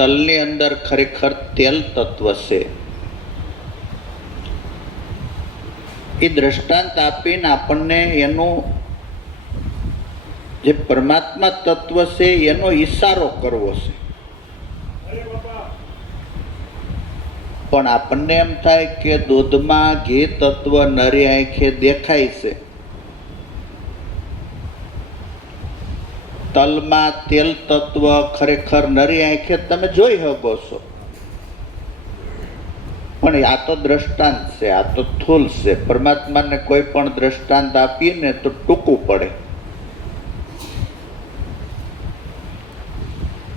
તલની અંદર ખરેખર તેલ તત્વ છે. એ દ્રષ્ટાંત આપીને આપણને એનું જે પરમાત્મા તત્વ છે એનો ઈશારો કરવો છે. પણ આપણને એમ થાય કે દૂધમાં ઘી તત્વ નરી આંખે દેખાય છે, તલમાં તેલ તત્વ ખરેખર નરી આંખે તમે જોઈ શકો છો. પણ આ તો દ્રષ્ટાંત છે, આ તો સ્થૂલ છે. પરમાત્માને કોઈ પણ દ્રષ્ટાંત આપીએ ને તો ટૂંકું પડે.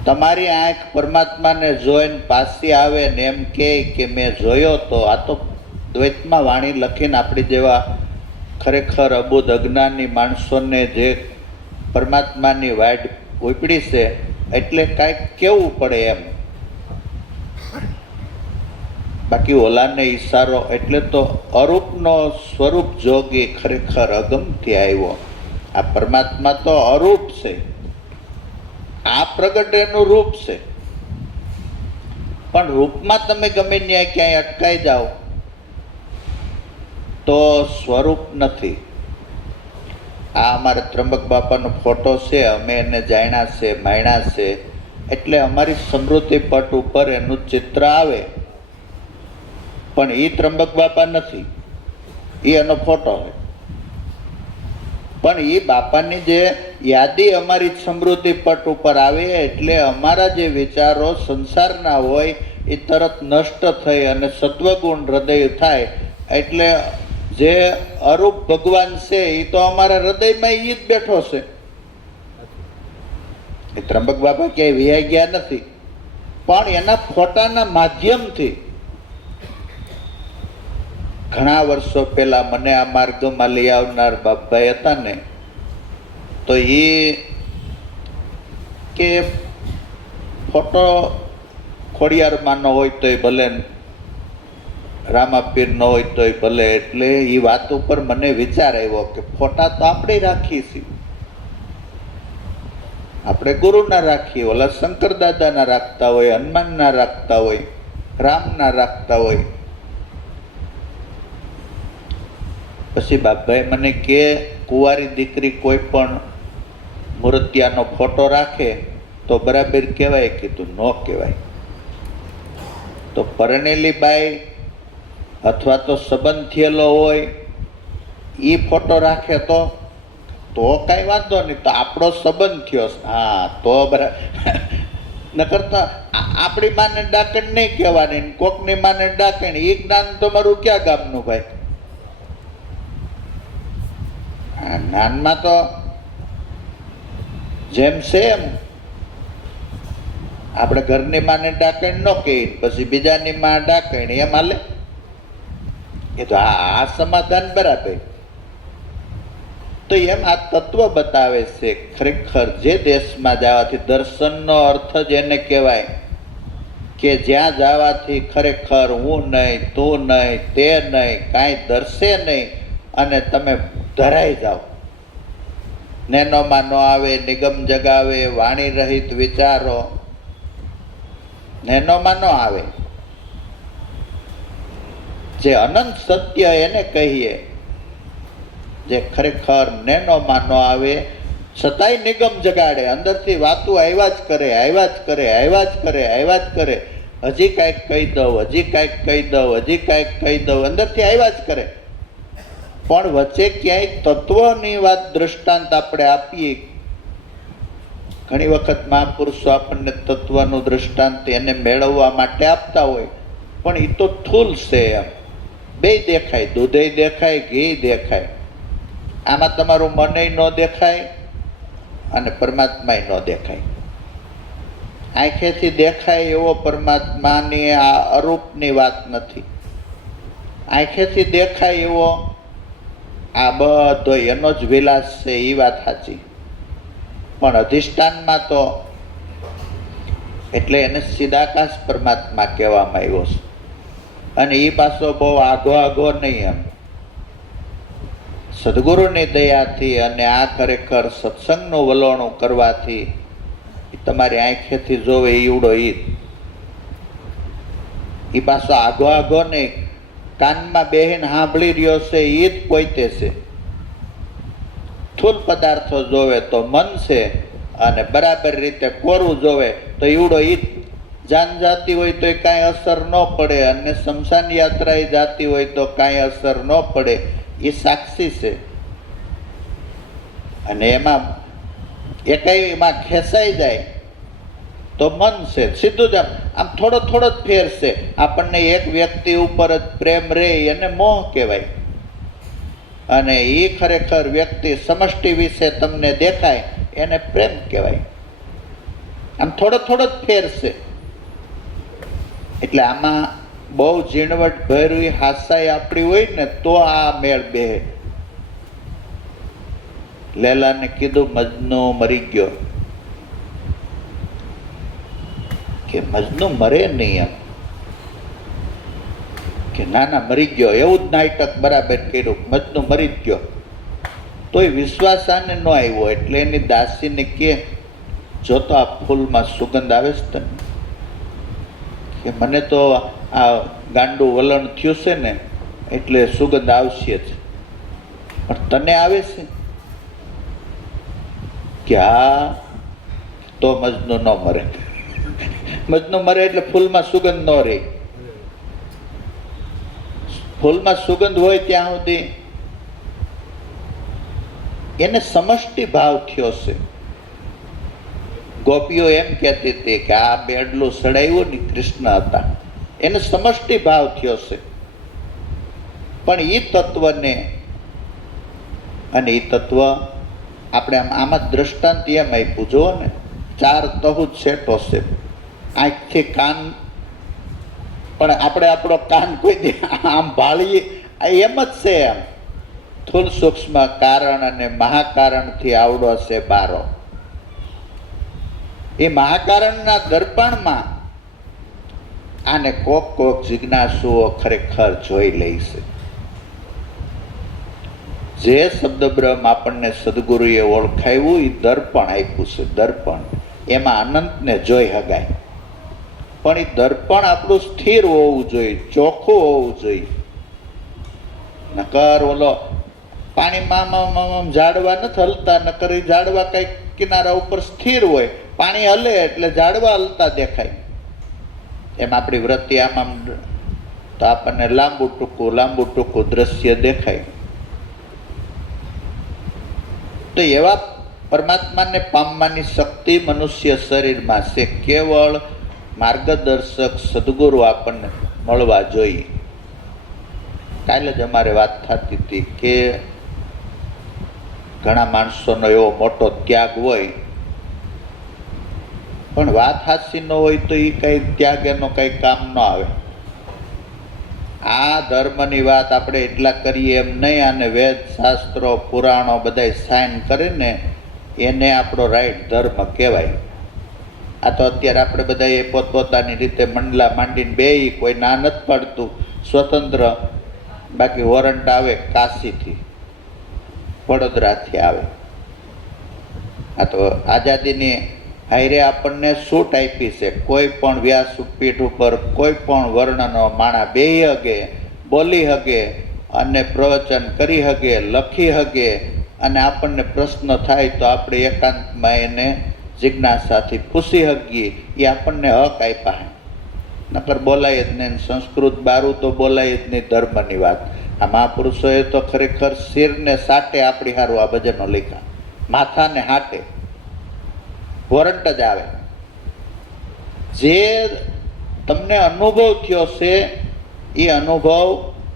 તમારી આંખ પરમાત્માને જોઈને પાછી આવે ને એમ કે મેં જોયો તો, આ તો દ્વૈતમાં વાણી લખીને આપણી જેવા ખરેખર અબુધ અજ્ઞાની માણસોને જે પરમાત્માની વાડ ઉપડી છે એટલે કાંઈક કેવું પડે એમ. બાકી ઓલાને ઈશારો એટલે તો અરૂપનો સ્વરૂપ જોગી ખરેખર અગમથી આવ્યો. આ પરમાત્મા તો અરૂપ છે, આ પ્રગટ એનું રૂપ છે. પણ રૂપમાં તમે ગમે ત્યાં ક્યાંય અટકાઈ જાઓ તો સ્વરૂપ નથી. આ અમારે ત્રંબક બાપાનો ફોટો છે, અમે એને જાણ્યા છે, માણ્યા છે, એટલે અમારી સ્મૃતિ પટ ઉપર એનું ચિત્ર આવે. પણ એ ત્રંબક બાપા નથી, એ એનો ફોટો છે. પણ એ બાપાની જે યાદી અમારી સ્મૃતિ પટ ઉપર આવે એટલે અમારા જે વિચારો સંસારના હોય એ તરત નષ્ટ થઈ અને સત્વગુણ હૃદય થાય. એટલે જે અરૂપ ભગવાન છે એ તો અમારા હૃદયમાં એ જ બેઠો છે. એ ત્રંબક બાપા ક્યાંય વિયા ગયા નથી, પણ એના ફોટાના માધ્યમથી ઘણા વર્ષો પહેલા મને આ માર્ગમાં લઈ આવનાર બાપભાઈ હતા ને, તો એ કે ફોટો ખોડિયારમાંનો હોય તોય ભલે, રામાપીરનો હોય તોય ભલે. એટલે એ વાત ઉપર મને વિચાર આવ્યો કે ફોટા તો આપણે રાખીએ છીએ, આપણે ગુરુના રાખીએ, ઓલા શંકર દાદાના રાખતા હોય, હનુમાનના રાખતા હોય, રામના રાખતા હોય. પછી બાપભાઈ મને કે કુંવારી દીકરી કોઈ પણ મૂર્તિયાનો ફોટો રાખે તો બરાબર કહેવાય? કીધું ન કહેવાય. તો પરણેલી બાઈ અથવા તો સંબંધ થયેલો હોય એ ફોટો રાખે તો કાંઈ વાંધો નહીં, તો આપણો સંબંધ થયો, હા તો બરાબર. નકર તો આપણી માને ડાકણ નહીં કહેવાની, કોકની માને ડાકણ. એ જ્ઞાન તમારું ક્યાં ગામનું ભાઈ? જ્ઞાનમાં તો જેમ છે એમ. આપણે ઘરની માને ડાકણ ન કહી પછી બીજાની માં ડાકણ, એમ હાલે? એ તો આ સમાધાન બરાબર. તો એમ આ તત્વ બતાવે છે ખરેખર જે દેશમાં જવાથી દર્શનનો અર્થ જ એને કહેવાય કે જ્યાં જવાથી ખરેખર હું નહીં, તું નહીં, તે નહીં, કાંઈ દર્શે નહીં અને તમે ધરાઈ જાઓ. નેનોમાં ન આવે, નિગમ જગાવે, વાણી રહિત વિચારો, નેનોમાં ન આવે. જે અનંત સત્ય એને કહીએ, જે ખરેખર નેનોમાં ન આવે છતાંય નિગમ જગાડે. અંદરથી વાતું આવ્યા જ કરે, આવ્યા જ કરે, આવ્યા જ કરે, આવ્યા જ કરે. હજી કાંઈક કહી દઉં, હજી કાંઈક કહી દઉં, હજી કાંઈક કહી દઉં, અંદરથી આવ્યા જ કરે. પણ વચ્ચે ક્યાંય તત્વની વાત દ્રષ્ટાંત આપણે આપીએ. ઘણી વખત મહાપુરુષો આપણને તત્વનું દ્રષ્ટાંત એને મેળવવા માટે આપતા હોય, પણ એ તો સ્થૂલ છે. એમ બે દેખાય, દૂધે દેખાય, ઘી દેખાય. આમાં તમારું મનય ન દેખાય અને પરમાત્માય ન દેખાય. આંખેથી દેખાય એવો પરમાત્માની આ અરૂપની વાત નથી. આંખેથી દેખાય એવો આ બધો એનો જ વિલાસ છે, એ વાત સાચી. પણ અધિષ્ઠાનમાં તો એટલે એને સીધાકાશ પરમાત્મા કહેવામાં આવ્યો છે. અને એ પાછો બહુ આઘો નહીં. એમ સદગુરુની દયાથી અને આ ખરેખર સત્સંગનું વલોણું કરવાથી તમારી આંખેથી જોવે એવડો ઈ એ પાછો આઘો આઘો નહીં, કાનમાં બેહીને સાંભળી રહ્યો છે એ જ પોતે છે. સ્થૂલ પદાર્થો જોવે તો મન છે, અને બરાબર રીતે કોરું જોવે તો ઈવડો ઈ જાન જાતી હોય તો કાંઈ અસર ન પડે, અને શમશાન યાત્રાએ જાતી હોય તો કાંઈ અસર ન પડે. એ સાક્ષી છે, અને એમાં એમાં ખેંચાઈ જાય તો મન છે. સીધું જ આમ થોડો થોડો જ ફેર છે. આપણને એક વ્યક્તિ ઉપર જ પ્રેમ રહે એને મોહ કહેવાય, અને એ ખરેખર વ્યક્તિ સમષ્ટિ વિશે તમને દેખાય એને પ્રેમ કહેવાય. આમ થોડો થોડો જ ફેર છે. એટલે આમાં બહુ ઝીણવટ ભરી હાસાઈ આપણી હોય ને તો આ મેળ બેહે. લેલાને કીધું મજનુ મરી ગયો, કે મજનુ મરે નહીં એમ, કે ના ના મરી ગયો. એવું જ નાટક બરાબર કર્યું, મજનુ મરી જ ગયો. તોય વિશ્વાસ આને ન આવ્યો. એટલે એની દાસીને કે જો તો આ ફૂલમાં સુગંધ આવે છે તને, કે મને તો આ ગાંડું વલણ થયું છે ને એટલે સુગંધ આવશે જ, પણ તને આવે છે? કે હા. તો મજનુ ન મરે. મજનુ મરે એટલે ફૂલમાં સુગંધ ન રહે. ફૂલમાં સુગંધ હોય ત્યાં સુધી એને સમષ્ટિ ભાવ થયો છે. ગોપીઓ એમ કહેતી હતી કે આ બેડલું સડાયું ને કૃષ્ણ હતા, એને સમષ્ટિ ભાવ થયો છે. પણ એ તત્વને, અને એ તત્વ આપણે આમાં દ્રષ્ટાંત એમ આપ્યું, જુઓ ને 4 તહુ છેટો છે, આંખથી કાન, પણ આપણે આપણો કાન કોઈ દે આમ ભાળીએ એમ જ છે. એમ સ્થૂળ સૂક્ષ્મ કારણ અને મહાકારણથી આવડો છે બારો. એ મહાકારણના દર્પણમાં આને કોક જિજ્ઞાસુઓ ખરેખર જોઈ લે છે. જે શબ્દ બ્રહ્મ આપણને સદગુરુએ ઓળખાવ્યું એ દર્પણ આપ્યું છે. દર્પણ એમાં અનંતને જોઈ હગાય, પણ એ દર્પણ આપણું સ્થિર હોવું જોઈએ, ચોખ્ખું હોવું જોઈએ. નકર ઓલો પાણીમાં ઝાડવા નથી હલતા, નકર એ ઝાડવા કઈક કિનારા ઉપર સ્થિર હોય, પાણી હલે એટલે ઝાડવા હલતા દેખાય. એમ આપણી વૃત્તિ આમ તો આપણને લાંબુ ટૂંકું દ્રશ્ય દેખાય. તો એવા પરમાત્માને પામવાની શક્તિ મનુષ્ય શરીરમાં છે. કેવળ માર્ગદર્શક સદગુરુ આપણને મળવા જોઈએ. કાલે જ અમારે વાત થતી હતી કે ઘણા માણસોનો એવો મોટો ત્યાગ હોય, પણ વાત હાચી ન હોય તો એ કઈ ત્યાગ એનો કઈ કામ ન આવે. આ ધર્મની વાત આપણે એટલા કરીએ એમ નહીં, અને વેદ શાસ્ત્રો પુરાણો બધા સાઇન કરે ને એને આપણો રાઈટ ધર્મ કહેવાય. આ તો અત્યારે આપણે બધા એ પોતપોતાની રીતે મંડલા માંડીને બે કોઈ ના નથી પાડતું સ્વતંત્ર, બાકી વોરંટ આવે કાશીથી, વડોદરાથી આવે. આ તો આઝાદીની હાયરે આપણને છૂટ આપી છે. કોઈ પણ વ્યાસપીઠ ઉપર કોઈ પણ વર્ણનો માણા બેહી હગે, બોલી હગે, અને પ્રવચન કરી હગે, લખી હગે, અને આપણને પ્રશ્ન થાય તો આપણે એકાંતમાં એને જિજ્ઞાસાથી પૂછી હગીએ. એ આપણને હક આપ્યા. નકર બોલાય જ નહીં. સંસ્કૃત બારું તો બોલાય જ નહીં ધર્મની વાત. આ મહાપુરુષોએ તો ખરેખર શિરને સાટે આપણી હારું આ ભજનો લખ્યા, માથાને હાટે વોરંટ જ આવે. જે તમને અનુભવ થયો છે એ અનુભવ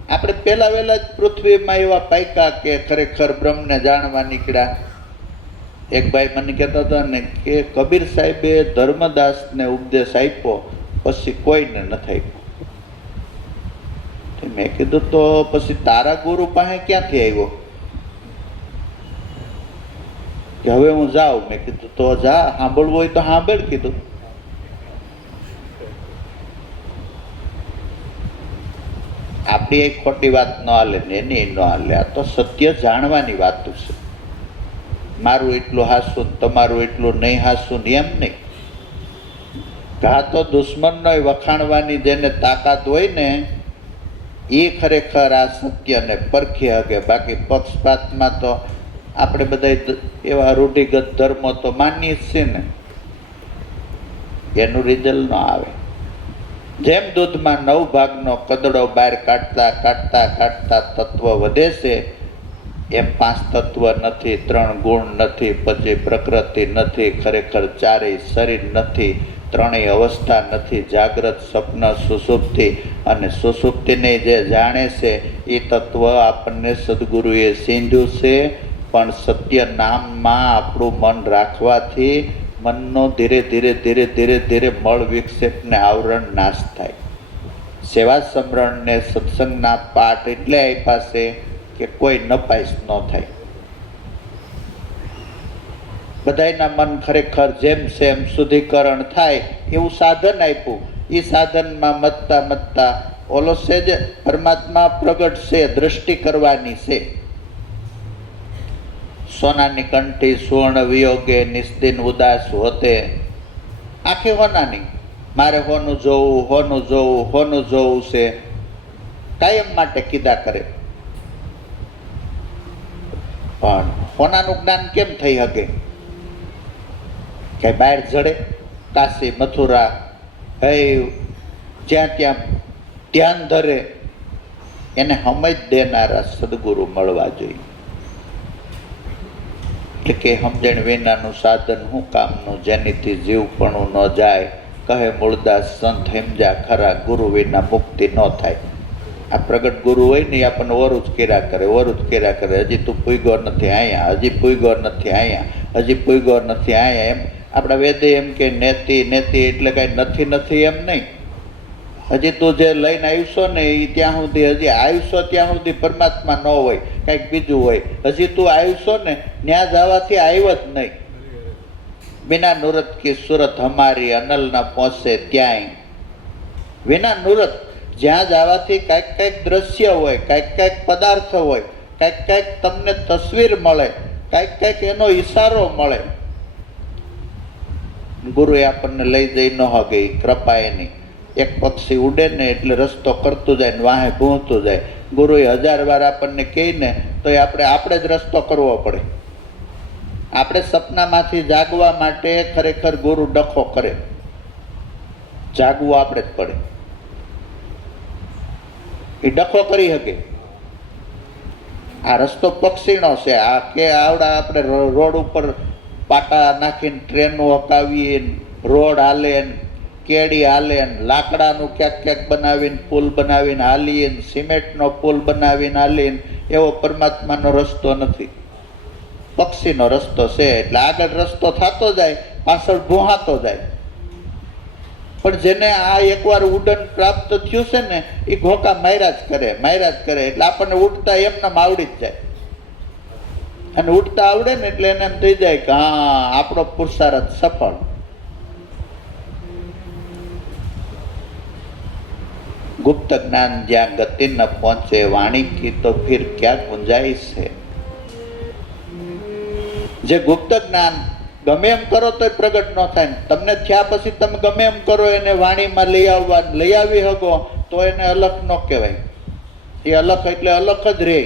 આપણે પહેલા વહેલા જ પૃથ્વીમાં એવા પાક્યા કે ખરેખર બ્રહ્મને જાણવા નીકળ્યા. એક ભાઈ મને કહેતા હતા ને કે કબીર સાહેબે ધર્મદાસને ઉપદેશ આપ્યો પછી કોઈને નથી આપ્યો. મેં કીધું તો પછી તારા ગુરુ પાસે ક્યાંથી આવ્યો? કે હવે હું જાઉં. મેં કીધું તો જા, સાંભળવું હોય તો સાંભળ. કીધું આપણી એક ખોટી વાત ન હાલે ને એની ન હાલે. આ તો સત્ય જાણવાની વાત છે. મારું એટલું હાસું તમારું એટલું નહીં હાસું એમ નહીં. ઘા તો દુશ્મનનો વખાણવાની જેને તાકાત હોય ને એ ખરેખર આ સત્યને પરખી શકે. બાકી પક્ષપાતમાં તો આપણે બધા એવા રૂઢિગત ધર્મો તો માનીએ જ છે ને, એનું રિઝલ્ટ ન આવે. જેમ દૂધમાં 9 ભાગનો કદડો બહાર કાઢતા કાઢતા કાઢતા તત્વ વધે છે, એમ 5 તત્વ નથી, 3 ગુણ નથી, પછી પ્રકૃતિ નથી, ખરેખર 4 શરીર નથી, 3 અવસ્થા નથી, જાગ્રત, સ્વપ્ન, સુષુપ્તિ. અને સુષુપ્તિને જે જાણે છે એ તત્વ આપણને સદગુરુએ સીંધ્યું છે. પણ સત્ય નામમાં આપણું મન રાખવાથી મનનો ધીરે ધીરે ધીરે ધીરે ધીરે મળ વિક્ષેપને આવરણ નાશ થાય. સેવા સમરણને સત્સંગના પાઠ એટલે આપ્યા છે કે કોઈ નપાઈશ ન થાય. બધાયના મન ખરેખર જેમ સેમ શુદ્ધિકરણ થાય એવું સાધન આપ્યું. એ સાધનમાં મતતા મતતા ઓલો છે જ પરમાત્મા પ્રગટ છે, દ્રષ્ટિ કરવાની છે. સોનાની કંઠી સુવર્ણ વિયોગે નિસ્દિન ઉદાસ હોતે. આખી હોનાની, મારે હોનું જોવું, હોનું જોવું, હોનું જોવું છે, કાયમ માટે કીધા કરે. પણ હોનાનું જ્ઞાન કેમ થઈ શકે? કઈ બહાર જડે? કાશી, મથુરા, જ્યાં ત્યાં ધ્યાન ધરે એને સમજ દેનારા સદગુરુ મળવા જોઈએ. એટલે કે સમજણ વિનાનું સાધન હું કામનું, જેનીથી જીવપણું ન જાય. કહે મૂળદાસ સંત હેમજા ખરા, ગુરુ વિના મુક્તિ ન થાય. આ પ્રગટ ગુરુ હોય ને એ આપણને ઓરું જ કર્યા કરે, ઓરું જ કર્યા કરે. હજી તું પૂગ્યો નથી અહીંયા, હજી પૂગ્યો નથી અહીંયા, હજી પૂગ્યો નથી અહીંયા. એમ આપણા વેદે એમ કે નેતિ નેતિ એટલે કાંઈ નથી નથી એમ નહીં. હજી તું જે લઈને આવીશો ને એ ત્યાં સુધી, હજી આવીશો ત્યાં સુધી પરમાત્મા ન હોય, કંઈક બીજું હોય. હજી તું આવીશો ને ત્યાં જવાથી આવ્યો જ નહીં. બિના નુરત કી સુરત હમારી, અનલ ના પહોંચે ત્યાંય. વિના નુરત, જ્યાં જવાથી કાંઈક કાંઈક દ્રશ્ય હોય, કાંઈક કાંઈક પદાર્થ હોય, કાંઈક કાંઈક તમને તસવીર મળે, કાંઈક કાંઈક એનો ઈશારો મળે. ગુરુએ આપણને લઈ જઈ ન હગે, કૃપા એની. એક પક્ષી ઉડે ને એટલે રસ્તો કરતું જાય ને વાહે ભૂંતું જાય. ગુરુએ 1000 વાર આપણને કહીને તો આપણે જ રસ્તો કરવો પડે. આપણે સપનામાંથી જાગવા માટે ખરેખર ગુરુ ડખો કરે, જાગવું આપણે જ પડે. એ ડખો કરી શકે. આ રસ્તો પક્ષીનો છે. આ કે આવડા આપણે રોડ ઉપર પાટા નાખીને ટ્રેનો હકાવીએ, રોડ હાલે, કેડી હાલે, લાકડાનું ક્યાંક ક્યાંક બનાવીને પુલ બનાવીને હાલીએ, સિમેન્ટનો પુલ બનાવીને હાલીને, એવો પરમાત્માનો રસ્તો નથી. પક્ષીનો રસ્તો છે. એટલે આગળ રસ્તો થતો જાય, પાછળ ભૂહાતો જાય. પણ જેને આ એકવાર ઉડન પ્રાપ્ત થયું છે ને એ ઘોકા માર્યા જ કરે, માર્યા જ કરે. એટલે આપણને ઉડતા એમને આવડી જ જાય. અને ઉડતા આવડે ને એટલે એને એમ થઈ જાય કે હા, આપણો પુરુષાર્થ સફળ. ગુપ્ત જ્ઞાન જ્યાં ગતિ ન પહોંચે, વાણી કી તો ફિર ક્યાં ગુંજાઈશ છે. જે ગુપ્ત જ્ઞાન ગમે એમ કરો તો પ્રગટ ન થાય. તમને થયા પછી તમે ગમે એમ કરો એને વાણીમાં લઈ આવી શકો તો એને અલખ ન કહેવાય. એ અલખ એટલે અલખ જ રહે.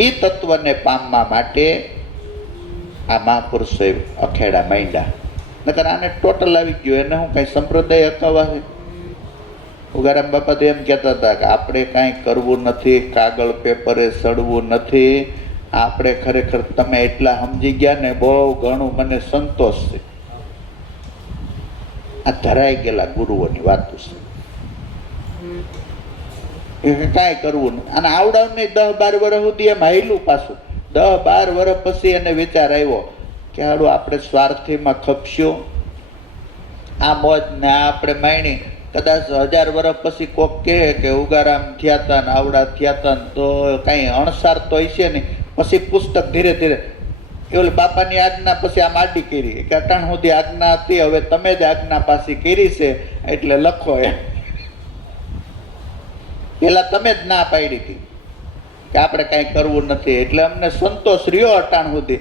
એ તત્વને પામવા માટે આ મહાપુરુષોએ અખેડા માંડ્યા. નકર આને ટોટલ આવી ગયો. એને હું કઈ સંપ્રદાય અકાવા છે? ઉગારામ બાપા તો એમ કહેતા હતા કે આપણે કાંઈ કરવું નથી, કાગળ પેપરે સડવું નથી. આપણે ખરેખર તમે એટલા સમજી ગયા ને બહુ ઘણું મને સંતોષ છે. આ ધરાઈ ગયેલા ગુરુઓની વાતો છે. કાંઈ કરવું નહીં. અને આવડાવ નહીં. 10-12 વર્ષ સુધી એમ હાયલું. પાછું 10-12 વર્ષ પછી એને વિચાર આવ્યો કે હાડું આપણે સ્વાર્થીમાં ખપશું. આ મોજ ને આપણે માણી. કદાચ 1000 વર્ષ પછી કોક કહે કે ઉગારામ થયા હતા ને આવડા થયા હતા ને તો કાંઈ અણસાર તો હશે નહીં. પછી પુસ્તક ધીરે ધીરે એવું બાપાની આજ્ઞા પછી આમ આડી કરી કે અટાણ સુધી આજ્ઞા હતી, હવે તમે જ આજ્ઞા પાછી કરી છે એટલે લખો. એમ પેલા તમે જ ના પાડી હતી કે આપણે કાંઈ કરવું નથી. એટલે અમને સંતોષ રહ્યો અટાણ સુધી.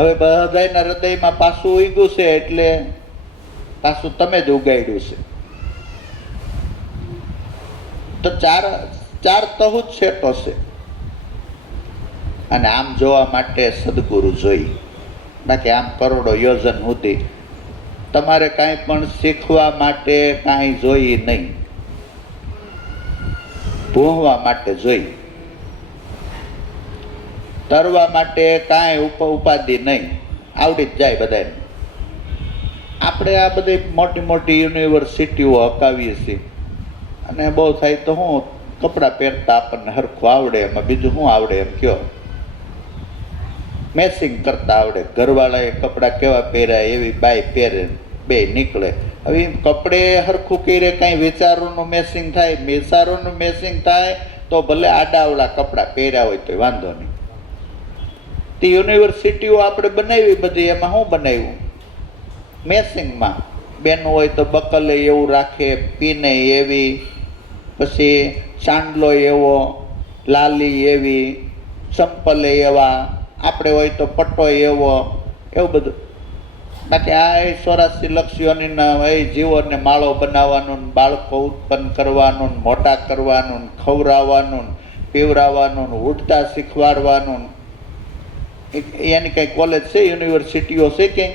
હવે બધાના હૃદયમાં પાછું ઉગ્યું છે એટલે પાછું તમે જ ઉગાડ્યું છે. તો ચાર તહુ જ છેટો છે. અને આમ જોવા માટે સદગુરુ જોઈએ, બાકી આમ કરોડો યોજન સુધી તમારે કાંઈ પણ શીખવા માટે કાંઈ જોઈએ નહીં, ભૂંવા માટે જોઈએ. તરવા માટે કાંઈ ઉપાધિ નહીં, આવડી જ જાય બધાને. આપણે આ બધી મોટી મોટી યુનિવર્સિટીઓ હકાવીએ છીએ અને બહુ થાય તો હું કપડાં પહેરતા આપણને હરખું આવડે, એમાં બીજું શું આવડે એમ કયો? મેસિંગ કરતા આવડે. ઘરવાળાએ કપડાં કેવા પહેર્યા એવી બાય પહેરે, બે નીકળે. હવે કપડે હરખું કરે કાંઈ વિચારોનું મેસિંગ થાય, વિચારોનું મેસિંગ થાય તો ભલે આડાવડા કપડાં પહેર્યા હોય તો વાંધો નહીં. તે યુનિવર્સિટીઓ આપણે બનાવી બધી, એમાં શું બનાવ્યું? મેસિંગમાં બેન હોય તો બકલે એવું રાખે, પીને એવી, પછી ચાંદલો એવો, લાલી એવી, ચંપલે એવા, આપણે હોય તો પટ્ટો એવો, એવું બધું. બાકી આ 84 લક્ષીઓના એ જીવોને માળો બનાવવાનું, બાળકો ઉત્પન્ન કરવાનું, મોટા કરવાનું, ખવડાવવાનું, પીવડાવવાનું, ઉડતા શીખવાડવાનું, એની કઈ કોલેજ છે, યુનિવર્સિટીઓ છે કે?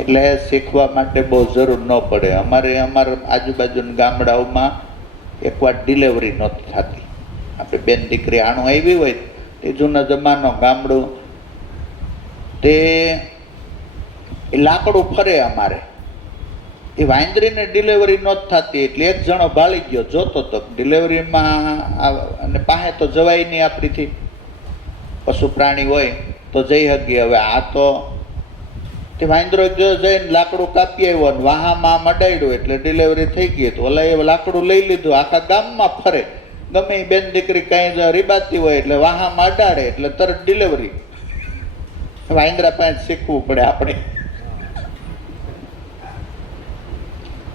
એટલે શીખવા માટે બહુ જરૂર ન પડે. અમારા આજુબાજુના ગામડાઓમાં એકવાર ડિલિવરી નહોતી થતી. આપણે બેન દીકરી આણું આવી હોય, તે જૂના જમાનો ગામડું, તે લાકડું ફરે અમારે, એ વાંદરીને ડિલિવરી નહોતી થતી. એટલે એક જણો ભાળી ગયો, જોતો તો ડિલિવરીમાં, અને પાસે તો જવાય નહીં આપણીથી, પશુ પ્રાણી હોય તો જઈ શકીએ. હવે આ તો તે વાંદરો જઈને લાકડું કાપી આવ્યો ને વાહામાં અડાડ્યું એટલે ડિલિવરી થઈ ગઈ. તો ઓલા એ લાકડું લઈ લીધું, આખા ગામમાં ફરે, ગમે એ બેન દીકરી કઈ રીબાતી હોય એટલે વાહામાં અડાડે એટલે તરત ડિલિવરી. વાંદરા પાસે શીખવું પડે આપણે.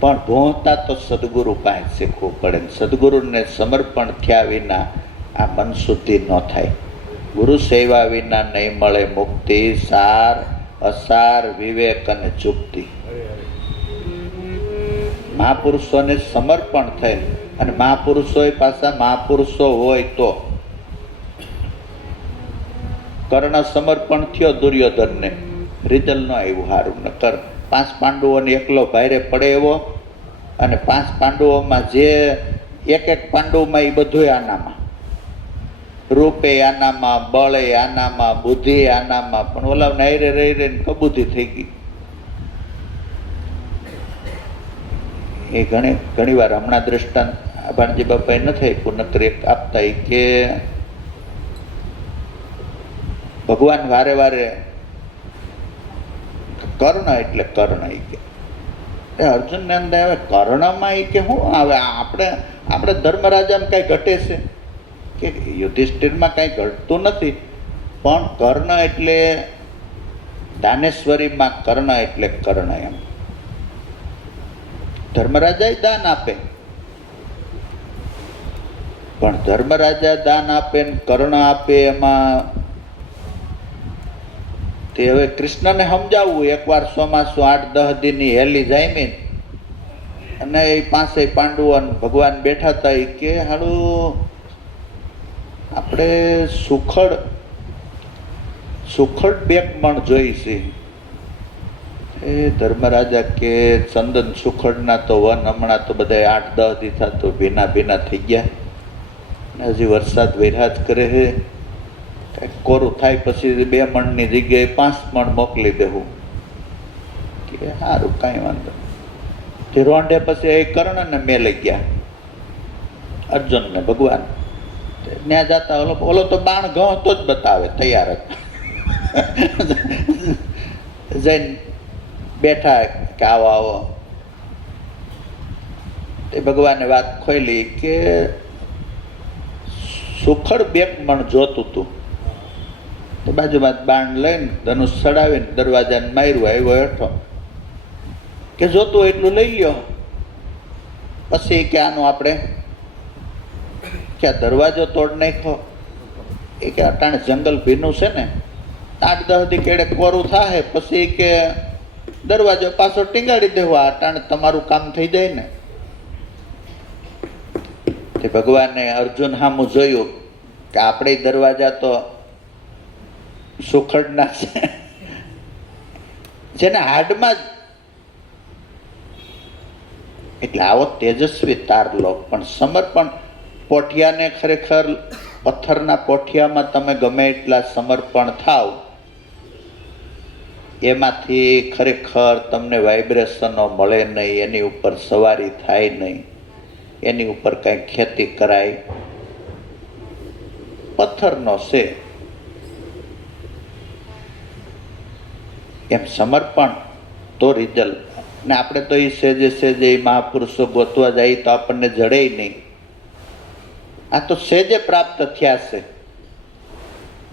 પણ ભોંતા તો સદગુરુ પાસે શીખવું પડે. સદગુરુને સમર્પણ થયા વિના આ મન શુદ્ધિ ન થાય. ગુરુ સેવા વિના નહીં મળે મુક્તિ, સાર અસાર, વિવેક અને ચુક્તિ. મહાપુરુષોને સમર્પણ થાય, અને મહાપુરુષો પાછા મહાપુરુષો હોય તો. કર્ણ સમર્પણ થયો દુર્યોધનને, રિઝલ્ટ ન આવ્યું સારું. ન કર 5 પાંડવોને એકલો ભારે પડે એવો, અને 5 પાંડવોમાં જે એક પાંડવમાં એ બધું આનામાં, રૂપે આનામાં, બળે આનામાં, બુદ્ધિ આનામાં, પણ ઓલા નાયરે રહી રહીને કબૂધી થઈ ગઈ. એ ઘણી વાર હમણાં દ્રષ્ટાંત ભાણજી બાપાએ નથી આપ્યું, નકર એક આપતા કે ભગવાન વારે વારે કર્ણ એટલે કર્ણ કે અર્જુનને અંદર આવે કર્ણમાં કે શું આવે? આપણે ધર્મરાજામાં કઈ ઘટે છે કે યુધિષ્ઠિરમાં કઈ ઘટતું નથી, પણ કર્ણ એટલે દાનેશ્વરીમાં કર્ણ એટલે કર્ણ એમ. ધર્મરાજા દાન આપે, પણ ધર્મરાજા દાન આપે ને કર્ણ આપે એમાં તે હવે કૃષ્ણને સમજાવવું. એકવાર ચોમાસું 8-10 દિનની હેલી જામી અને એ 5 પાંડવો ભગવાન બેઠા હતા. એ કે હાલું આપણે સુખડ બેકમણ જોઈ છે. એ ધર્મરાજા કે ચંદન સુખડના તો વન હમણાં તો બધા 8-10 દી તો ભીના થઈ ગયા, હજી વરસાદ વૈરાજ કરે છે. કંઈક કોરું થાય પછી 2 મણની જગ્યાએ 5 મણ મોકલી દેવું કે સારું, કાંઈ વાંધો. તે રોંઢે પછી એ કર્ણને મેલી ગયા, અર્જુનને ભગવાન. ત્યાં જતા ઓલો તો બાણ ગણતો જ બતાવે તૈયાર જ. જઈને બેઠા કે આવો. તે ભગવાને વાત ખોલી કે સુખડ બેકમણ જોતું હતું. તો બાજુમાં બાણ લઈને ધનુષ ચડાવીને દરવાજાને માર્યું, આવ્યો હેઠો કે જોતું એટલું લઈ લ્યો. પછી કે આનું આપણે કે દરવાજો તોડ નાખ્યો. એ કે અટાણે જંગલ ભીનું છે ને 8-10 દી કેડે કોરું થાય પછી કે દરવાજો પાછો ટીંગાડી દેવા, અટાણે તમારું કામ થઈ જાય ને. તે ભગવાને અર્જુન સામું જોયું કે આપણે દરવાજા તો સુખડના છે, જેને હાડમાં જ. એટલે આવો તેજસ્વી તારલો, પણ સમર્પણ પોઠિયાને ખરેખર પથ્થરના પોઠિયામાં તમે ગમે એટલા સમર્પણ થાવ, એમાંથી ખરેખર તમને વાઇબ્રેશનો મળે નહીં, એની ઉપર સવારી થાય નહીં, એની ઉપર કંઈ ખેતી કરાય. પથ્થરનો છે એમ સમર્પણ તો રિઝલ્ટ. ને આપણે તો એ સેજે સેજે એ મહાપુરુષો ગોતવા જાય તો આપણને જડે નહીં. આ તો સેજે પ્રાપ્ત થયા છે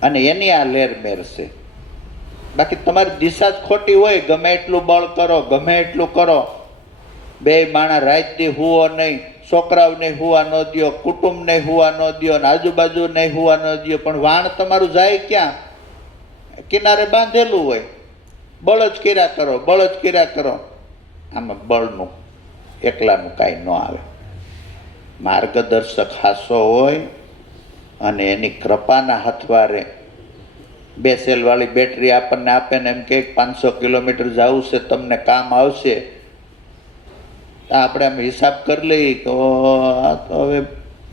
અને એની આ લેરમેર છે. બાકી તમારી દિશા જ ખોટી હોય, ગમે એટલું બળ કરો, ગમે એટલું કરો, બે માણા રાતથી હુવો નહીં, છોકરાઓને હુવા ન દો, કુટુંબને હુવા ન દો, ને આજુબાજુને હુવા ન દો, પણ વાણ તમારું જાય ક્યાં? કિનારે બાંધેલું હોય. બળ જ કર્યા કરો, બળ જ કર્યા કરો. આમાં બળનું એકલાનું કાંઈ ન આવે. માર્ગદર્શક હાસો હોય અને એની કૃપાના હથવારે 2 સેલવાળી બેટરી આપણને આપે ને એમ કે 500 કિલોમીટર જવું છે, તમને કામ આવશે. આપણે આમ હિસાબ કરી લઈએ તો હવે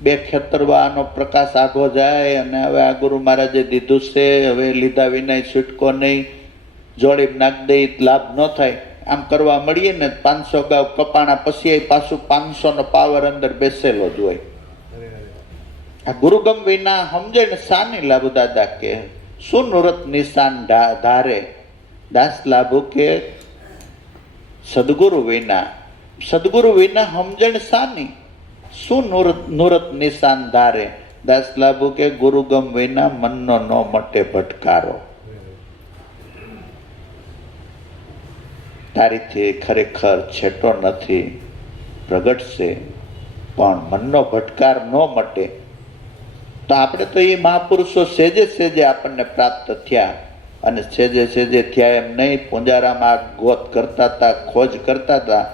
2 ખેતરવાનો પ્રકાશ આઘો જાય અને હવે આ ગુરુ મહારાજે દીધું છે, હવે લીધા વિના છૂટકો નહીં, જોડી નાખ દઈ લાભ ન થાય. આમ કરવા મળીએ ને 500 ગાવ કપાણા પછી પાછું 500નો પાવર અંદર બેસેલો જ હોય. આ ગુરુગમ વિના સમજે ને સાની લાભુ દાદા કે શું નુરત નિશાન ધારે, દાસ લાભુ કે સદગુરુ વિના, સદગુરુ વિના સમજણ સાની, શું નુરત નિશાન ધારે, દાસ લાભુ કે ગુરુગમ વિના મનનો ન મટે ભટકારો. તારીથી ખરેખર છેટો નથી, પ્રગટશે, પણ મનનો ભટકાર ન મટે. તો આપણે તો એ મહાપુરુષો સેજે સેજે આપણને પ્રાપ્ત થયા, અને સેજે સેજે થયા એમ નહીં. પૂંજારામાં ગોત કરતા હતા, ખોજ કરતા હતા,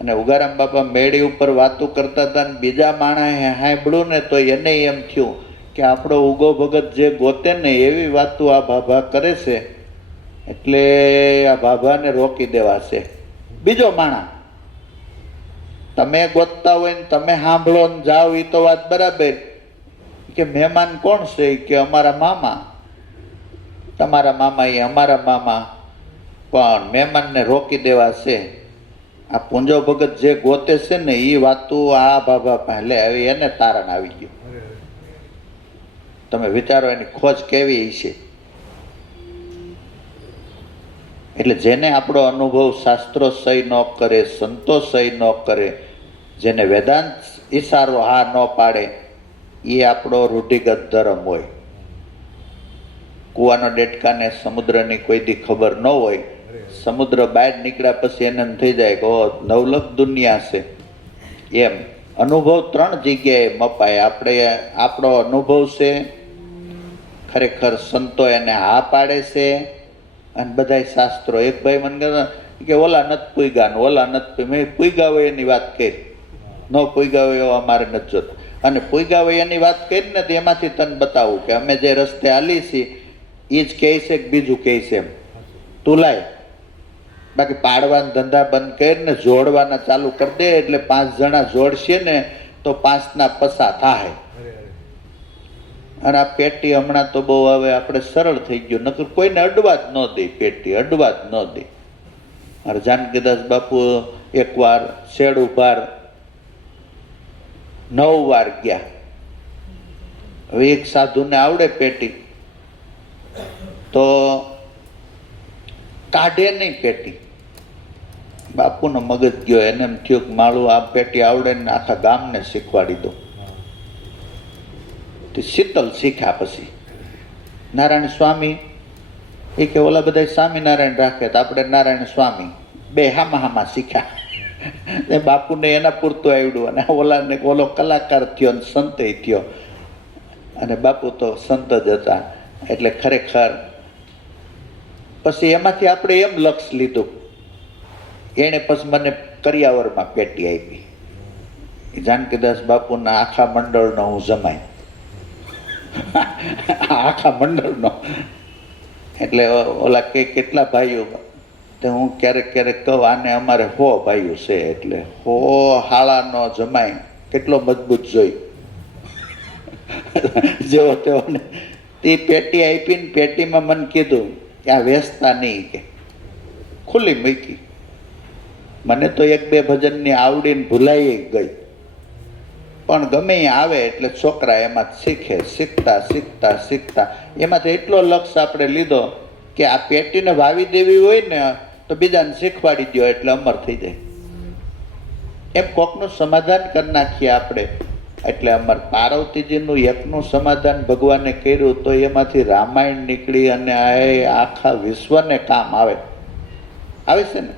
અને ઉગારામ બાપા મેળી ઉપર વાતું કરતા હતા, અને બીજા માણસે સાંભળ્યું ને તો એને એમ થયું કે આપણો ઉગો ભગત જે ગોતે ને એવી વાતું આ ભાભા કરે છે, એટલે આ ભાભાને રોકી દેવા છે. બીજો માણા તમે ગોતતા હોય ને તમે સાંભળો ને જાઓ એ તો વાત બરાબર, કે મહેમાન કોણ છે? કે અમારા મામા. તમારા મામા એ અમારા મામા, પણ મહેમાનને રોકી દેવા છે. આ પૂંજો ભગત જે ગોતે છે ને એ વાતું આ ભાભા પહેલે આવી, એને તારણ આવી ગયું. તમે વિચારો એની ખોજ કેવી છે. એટલે જેને આપણો અનુભવ શાસ્ત્રો સહી ન કરે, સંતો સહી ન કરે, જેને વેદાંત ઈશારો હા ન પાડે, એ આપણો રૂઢિગત ધર્મ હોય. કૂવાનો ડેટકાને સમુદ્રની કોઈ દી ખબર ન હોય, સમુદ્ર બહાર નીકળ્યા પછી એને થઈ જાય કે નવલખ દુનિયા છે. એમ અનુભવ 3 જગ્યાએ મપાય. આપણો અનુભવ છે, ખરેખર સંતો એને હા પાડે છે, અને બધા શાસ્ત્રો. એક ભાઈ મને કહેતા કે ઓલા નથી પૂગ્યા ને ઓલા નથી, મેં પૂગ્યા હોય એની વાત કરી, ન પૂગ્યા હોય એવો અમારે નથી જોતો. અને પૂગ્યા હોય એની વાત કરી ને તો એમાંથી તને બતાવું કે અમે જે રસ્તે હાલી છીએ એ જ કહે છે કે બીજું કહે છે, એમ તું લાય. બાકી પાડવાના ધંધા બંધ કરીને જોડવાના ચાલુ કરી દે એટલે 5 જણા જોડશે ને તો 5ના પસા થાય. અને આ પેટી હમણાં તો બહુ હવે આપણે સરળ થઈ ગયું, નકર કોઈને અડવા જ ન દે, પેટી અડવા જ ન દે. અને જાનકીદાસ બાપુ એકવાર શેડ ઉભાર 9 વાર ગયા. હવે એક સાધુને આવડે પેટી તો કાઢે નહીં પેટી. બાપુનો મગજ ગયો, એને એમ થયું કે મારું આ પેટી આવડે ને આખા ગામને શીખવાડી દો. શીતલ શીખ્યા. પછી નારાયણ સ્વામી એ કે ઓલા બધા સ્વામિનારાયણ રાખે તો આપણે નારાયણ સ્વામી, બે હામા શીખ્યા. બાપુને એના પૂરતું આવડ્યું, અને ઓલાને ઓલો કલાકાર થયો ને સંતે થયો. અને બાપુ તો સંત જ હતા. એટલે ખરેખર પછી એમાંથી આપણે એમ લક્ષ લીધું. એણે પછી મને કરિયાવરમાં પેટી આપી. જાનકીદાસ બાપુના આખા મંડળનો હું જમાય, આખા મંડળનો. એટલે ઓલા કે કેટલા ભાઈઓ, તો હું ક્યારેક ક્યારેક કહું આને અમારે 100 ભાઈઓ છે, એટલે 100 હાળાનો જમાય કેટલો મજબૂત જોઈ જેવો તેવો ને. તે પેટી આપીને પેટીમાં મને કીધું કે આ વેચતા નહીં, કે ખુલ્લી મૂકી. મને તો 1-2 ભજનની આવડીને ભૂલાઈ ગઈ, પણ ગમે એ આવે એટલે છોકરા એમાં શીખે. શીખતા શીખતા શીખતા એમાંથી એટલો લક્ષ આપણે લીધો કે આ પેટીને વાવી દેવી હોય ને તો બીજાને શીખવાડી દો એટલે અમર થઈ જાય. એમ કોકનું સમાધાન કરી નાખીએ આપણે. એટલે અમર પાર્વતીજીનું એકનું સમાધાન ભગવાને કર્યું તો એમાંથી રામાયણ નીકળી અને આખા વિશ્વને કામ આવે છે ને.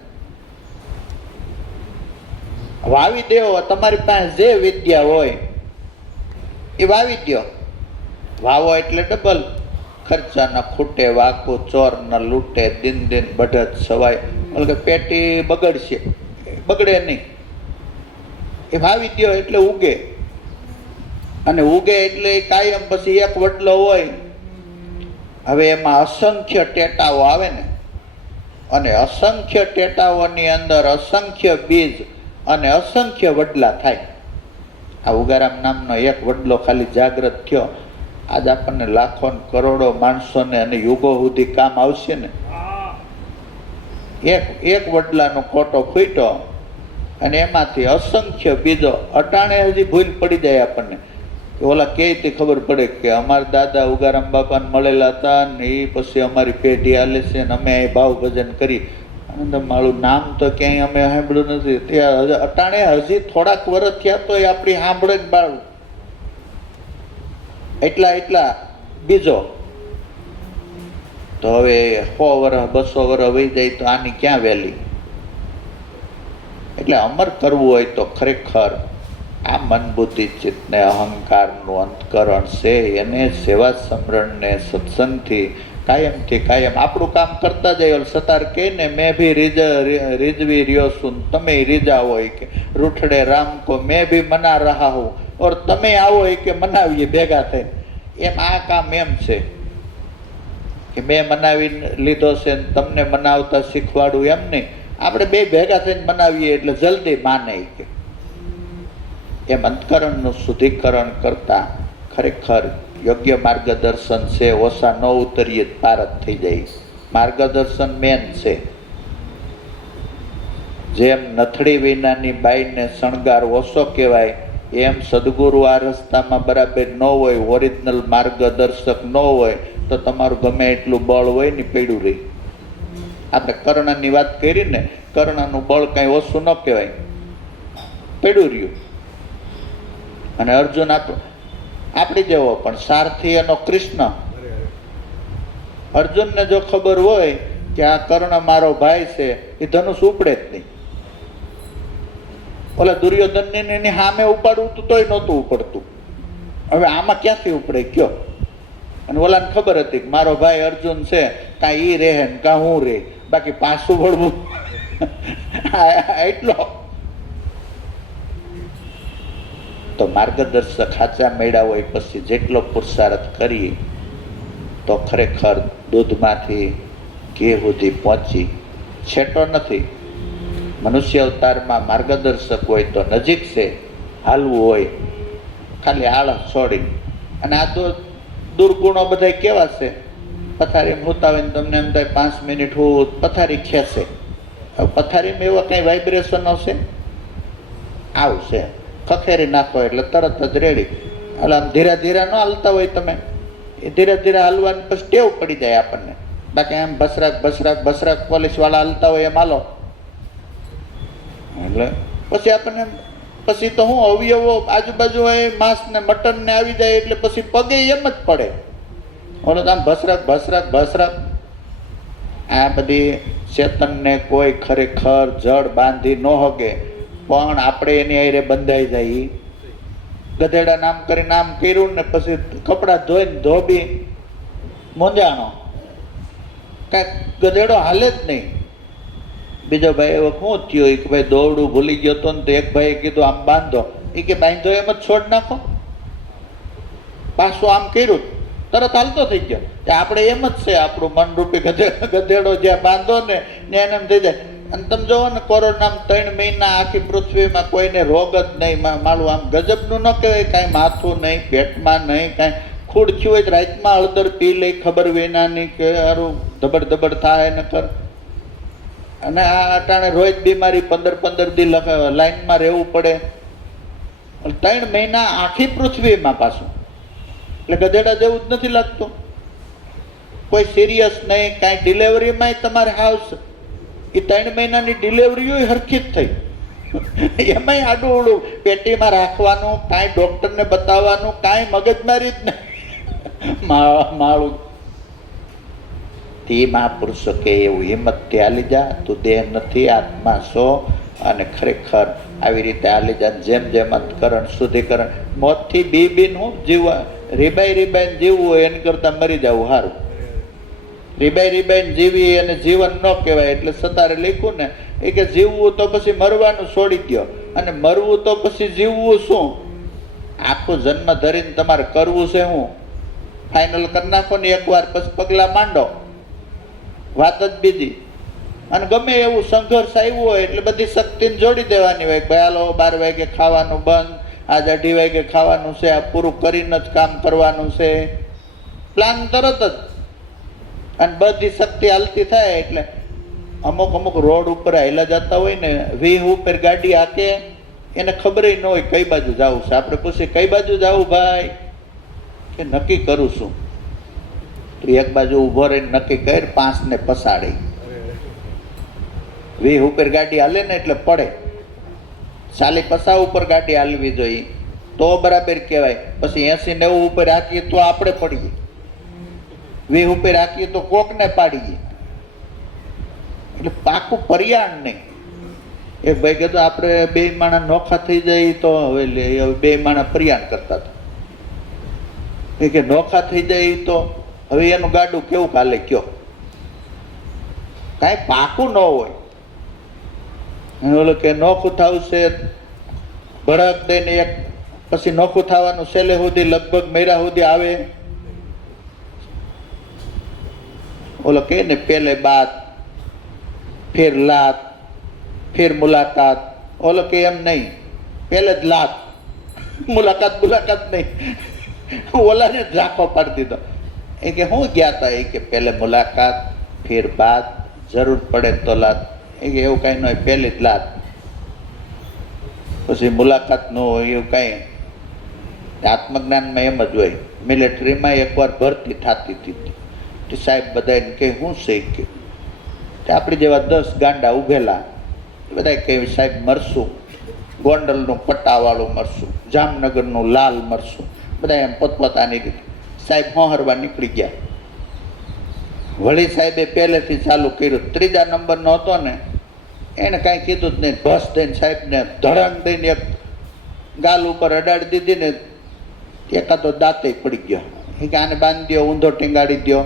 વાવી દેવો. તમારી પાસે જે વિદ્યા હોય એ વાવી દો. વાવો એટલે ડબલ ખર્ચા ન ખૂટે, વાકો ચોર ન લૂટે, દિન દિન બઢત સવાય. એટલે પેટી બગડશે, બગડે નહીં. એ વાવી દો એટલે ઉગે, અને ઉગે એટલે કાયમ પછી એક વડલો હોય. હવે એમાં અસંખ્ય ટેટાઓ આવે ને, અને અસંખ્ય ટેટાઓની અંદર અસંખ્ય બીજ અને અસંખ્ય વડલા થાય. આ ઉગારામ નામનો એક વડલો ખાલી જાગૃત થયો, આજ આપણને લાખો ને કરોડો માણસોને અને યુગો સુધી કામ આવશે ને. એક વડલાનો કોટો ફૂટ્યો અને એમાંથી અસંખ્ય બીજો. અટાણે હજી ભૂલ પડી જાય આપણને. ઓલા કે ખબર પડે કે અમારા દાદા ઉગારામ બાપાને મળેલા હતા ને એ પછી અમારી પેઢી હાલે છે ને અમે ભાવ ભજન કરી. મારું નામ તો ક્યાંય અમે સાંભળ્યું નથી. ત્યાં અટાણે હજી થોડાક વર્ષ થયા તો એ આપણી સાંભળે જ બાળવું. એટલા બીજો તો હવે 100 વર્ષ 200 વર્ષ વહી જાય તો આની ક્યાં વેલી. એટલે અમર કરવું હોય તો ખરેખર આ મન બુદ્ધિ ચિત્તને અહંકારનું અંતકરણ છે એને સેવા સમરણને સત્સંગથી કાયમથી કાયમ આપણું કામ કરતા જાય. સતાર કહીને મેં ભી રીઝવી રહ્યો છું, તમે રીઝા હોય કે રૂઠડે રામ કો મેં ભી મના રહા હું, ઓર તમે આવો કે મનાવીએ ભેગા થઈને. એમ આ કામ એમ છે કે મેં મનાવી લીધો છે ને તમને મનાવતા શીખવાડું એમ નહીં. આપણે બે ભેગા થઈને મનાવીએ એટલે જલ્દી માને કે એમ અંતકરણનું શુદ્ધિકરણ કરતા ખરેખર યોગ્ય માર્ગદર્શન છે. ઓછા ન ઉતરીએ પારત થઈ જાય. માર્ગદર્શન મેન છે. જેમ નથડી વિનાની બાઈને શણગાર ઓછો કહેવાય, એમ સદગુરુ આ રસ્તામાં બરાબર ન હોય, ઓરિજિનલ માર્ગદર્શક ન હોય તો તમારું ગમે એટલું બળ હોય ને પડ્યું રહી. આપણે કર્ણની વાત કરી ને, કર્ણનું બળ કાંઈ ઓછું ન કહેવાય, પડ્યું રહ્યું. અને અર્જુન આપણી જેવો પણ સારથી એનો કૃષ્ણ. અર્જુનને જો ખબર હોય કે આ કર્ણ મારો ભાઈ છે, એ ધનુષ ઉપડે જ નહીં. ઓલા દુર્યોધનને એની સામે ઉપાડવું તોય નહોતું ઉપડતું. હવે આમાં ક્યાંથી ઉપડે કયો? અને ઓલાને ખબર હતી કે મારો ભાઈ અર્જુન છે, કાં ઈ રહે ને કાં હું રહે, બાકી પાછું વળવું એટલો. તો માર્ગદર્શક સાચા મેળા હોય પછી જેટલો પુરુષાર્થ કરીએ તો ખરેખર દૂધમાંથી ઘી સુધી પહોંચી છેટો નથી. મનુષ્ય અવતારમાં માર્ગદર્શક હોય તો નજીક છે, હાલવું હોય ખાલી આળસ છોડી. અને આ તો દુર્ગુણો બધા કેવા છે, પથારી હોતા હોય ને તમને એમ થાય 5 મિનિટ હું પથારી ખેંચે. પથારીમાં એવા કંઈ વાઇબ્રેશન હશે આવશે, ખખેરી નાખો એટલે તરત જ રેડી. એટલે આમ ધીરે ધીરે ન હાલતા હોય તમે, એ ધીરે ધીરે હાલવાની પછી ટેવ પડી જાય આપણને. બાકી આમ ભસરાક પોલીસવાળા હાલતા હોય એમ હાલો એટલે પછી આપણને પછી તો હું અવયવો આજુબાજુ માંસ ને મટન ને આવી જાય એટલે પછી પગે એમ જ પડે. ઓલો તો આમ ભસરાક. આ બધી ચેતનને કોઈ ખરેખર જડ બાંધી ન હગે, પણ આપણે એની હારે બંધાઈ જાય ગધેડા નામ કરીને આમ કર્યું ને પછી કપડાં ધોઈને ધોબી મૂંઝાણો, કાંઈ ગધેડો હાલે જ નહીં. બીજો ભાઈ એવો શું થયું? કે ભાઈ દોરડું ભૂલી ગયો હતો ને તો એક ભાઈએ કીધું આમ બાંધો. એ કે બાંધો એમ જ છોડ નાખો. પાછું આમ કર્યું તરત હાલતો થઈ ગયો. આપણે એમ જ છે, આપણું મનરૂપી ગધેડો જ્યાં બાંધો ને ત્યાં એમ થઈ જાય. અને તમે જોવો ને કોરોનામાં 3 મહિના આખી પૃથ્વીમાં કોઈને રોગ જ નહીં. મારું આમ ગજબનું ન કહેવાય, કાંઈ માથું નહીં, પેટમાં નહીં, કાંઈ ખૂડ થયું હોય રાતમાં હળદર પી લઈ ખબર વિનાની કે સારું ધબડ ધબડ થાય ને કર. અને આ અટાણે રોજ બીમારી 15-15 દી લાઈનમાં રહેવું પડે. 3 મહિના આખી પૃથ્વીમાં પાછું. એટલે ગધેડા જેવું જ નથી લાગતું. કોઈ સિરિયસ નહીં, કાંઈ ડિલિવરીમાં તમારે હાવશે. એ 3 મહિનાની ડિલિવરીઓ હરખી જ થઈ. એમાંય આડું ઉડું પેટીમાં રાખવાનું, કાંઈ ડૉક્ટરને બતાવવાનું, કાંઈ મગજમારી જ નહીં. માળું તે મહાપુરુષો કે એવું હિંમતથી હાલી જા, તું દેહ નથી આત્મા છો. અને ખરેખર આવી રીતે હાલી જા. જેમ જેમ અંતકરણ શુદ્ધિકરણ, મોતથી બીન હું જીવવા રીબાઈને જીવવું હોય એની કરતાં મરી જવું સારું. રીબાઈને જીવી અને જીવન ન કહેવાય. એટલે સતારે લખ્યું ને એ કે જીવવું તો પછી મરવાનું છોડી દો, અને મરવું તો પછી જીવવું શું? આખો જન્મ ધરીને તમારે કરવું છે હું? ફાઇનલ કરી નાખો ને એકવાર, પછી પગલાં માંડો. વાત જ બીજી. અને ગમે એવું સંઘર્ષ આવ્યું હોય એટલે બધી શક્તિને જોડી દેવાની હોય. ભાઈ હાલો 12 વાગે ખાવાનું બંધ, આજ 2:30 વાગે ખાવાનું છે, આ પૂરું કરીને જ કામ કરવાનું છે. પ્લાન તરત જ. અને બધી શક્તિ હાલતી થાય. એટલે અમુક રોડ ઉપર હાલ્યા જતા હોય ને, 20 ઉપર ગાડી હાકે, એને ખબર ન હોય કઈ બાજુ જવું છે. આપણે પૂછીએ કઈ બાજુ જવું ભાઈ? કે નક્કી કરું છું. તો એક બાજુ ઊભો રહીને નક્કી કરી 5 ને પસાડી. 20 ઉપર ગાડી હાલે ને એટલે પડે. 40-50 ઉપર ગાડી હાલવી જોઈએ તો બરાબર કહેવાય. પછી 80-90 ઉપર હાકીએ તો આપણે પડીએ. 20 ઉપર હાકીએ તો કોકને પાડીએ. એટલે પાકું પર્યાણ નહીં. એક ભાઈ કીધું આપણે 2 માણસ નોખા થઈ જાય તો હવે 2 માણસ પર્યાણ કરતા હતા. એ કે નોખા થઈ જાય તો હવે એનું ગાડું કેવું કાલે કયો? કાંઈ પાકું ન હોય. ઓલો કે નોખું થવું છે ભડક દઈને એક, પછી નોખું થવાનું છેલ્લે સુધી લગભગ મહિરા સુધી આવે. ઓલો કે ને પહેલે બાત, ફિર લાત, ફિર મુલાકાત. ઓલો કે એમ નહીં, પહેલે જ લાત, મુલાકાત નહીં. ઓલાને જ રાખો પાડી દીધો. એ કે હું ગયા હતા? એ કે પહેલે મુલાકાત, ફિર બાત, જરૂર પડે તો લાત. એ કે એવું કાંઈ ન હોય, પહેલી જ લાત, પછી મુલાકાત ન હોય એવું કાંઈ. આત્મજ્ઞાનમાં એમ જ હોય. મિલિટરીમાં એકવાર ભરતી થતી હતી. સાહેબ બધાને કે શું છે કે આપણી જેવા 10 ગાંડા ઉભેલા. બધા કહે સાહેબ મરશું, ગોંડલનું પટ્ટાવાળું મરશું, જામનગરનું લાલ મરશું. બધા એમ પોતપોતાની રીતે સાહેબ હોહરવા નીકળી ગયા. વળી સાહેબે પહેલેથી ચાલુ કર્યું. 3જા નંબરનો હતો ને, એને કાંઈ કીધું જ નહીં. બસ દઈને સાહેબને ધડાંગ દઈને એક ગાલ ઉપર અડાડી દીધી ને, એકાદો દાંતે પડી ગયો. એ કે આને બાંધી દો, ઊંધો ટીંગાડી દો.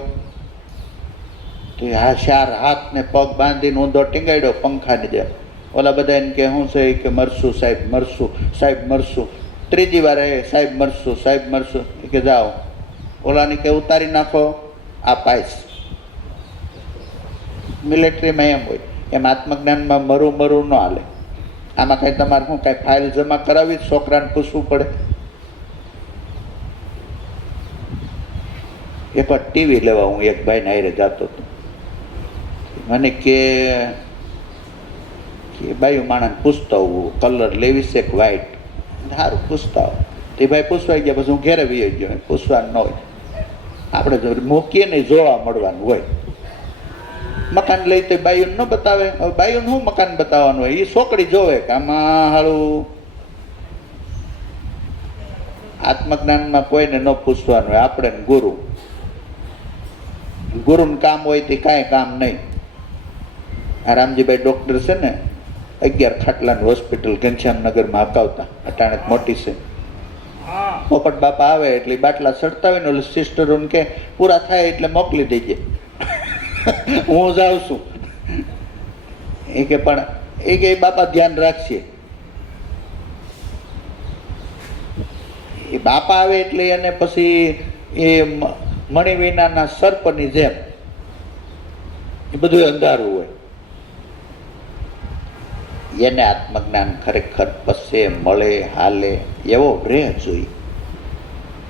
તો આ 4 હાથ ને પગ બાંધીને ઊંધો ટીંગાડ્યો પંખાની જેમ. ઓલા બધા એને કે શું છે? કે મરશું સાહેબ, મરશું સાહેબ, મરશું. 3જી વાર સાહેબ મરશું, સાહેબ મરશું. એ કે જાઓ. ઓલાને કે ઉતારી નાખો, આ પાઈશ. મિલિટરીમાં એમ હોય. એમ આત્મજ્ઞાનમાં મરું ન હાલે. આમાં કાંઈ તમારે શું કાંઈ ફાઇલ જમા કરાવી, છોકરાને પૂછવું પડે. એકવાર ટીવી લેવા હું એક ભાઈને હારે જતો હતો. મને કે બાયું માણસને પૂછતા હોઉં કલર લેવી છે કે વ્હાઈટ? સારું પૂછતા હોઉં. તે ભાઈ પૂછવા ગયા. પછી હું ઘેરે વી ગયો. પૂછવાનું ન હોય, આપણે મૂકીએ ને જોવા મળવાનું હોય. મકાન લઈ તો બાયું ન બતાવે. હવે બાયું શું મકાન બતાવવાનું હોય? એ છોકરી જોવે કે આમાં હારું. આત્મજ્ઞાનમાં કોઈને ન પૂછવાનું હોય. આપણે ગુરુનું કામ હોય તે કાંઈ કામ નહીં. આ રામજીભાઈ ડૉક્ટર છે ને, 11 ખાટલાની હોસ્પિટલ ઘનશ્યામનગરમાં હકાવતા. અટાણે મોટી છે. પોપટ બાપા આવે એટલે બાટલા સડતા હોય ને એટલે સિસ્ટરોને કે પૂરા થાય એટલે મોકલી દેજે હું જાઉં છું. એ કે પણ એ કે બાપા ધ્યાન રાખશે. એ બાપા આવે એટલે એને પછી એ મણી વિનાના સર્પની જેમ એ બધું અંધારું હોય. એને આત્મજ્ઞાન ખરેખર પસે મળે હાલે એવો રેહ જોઈ.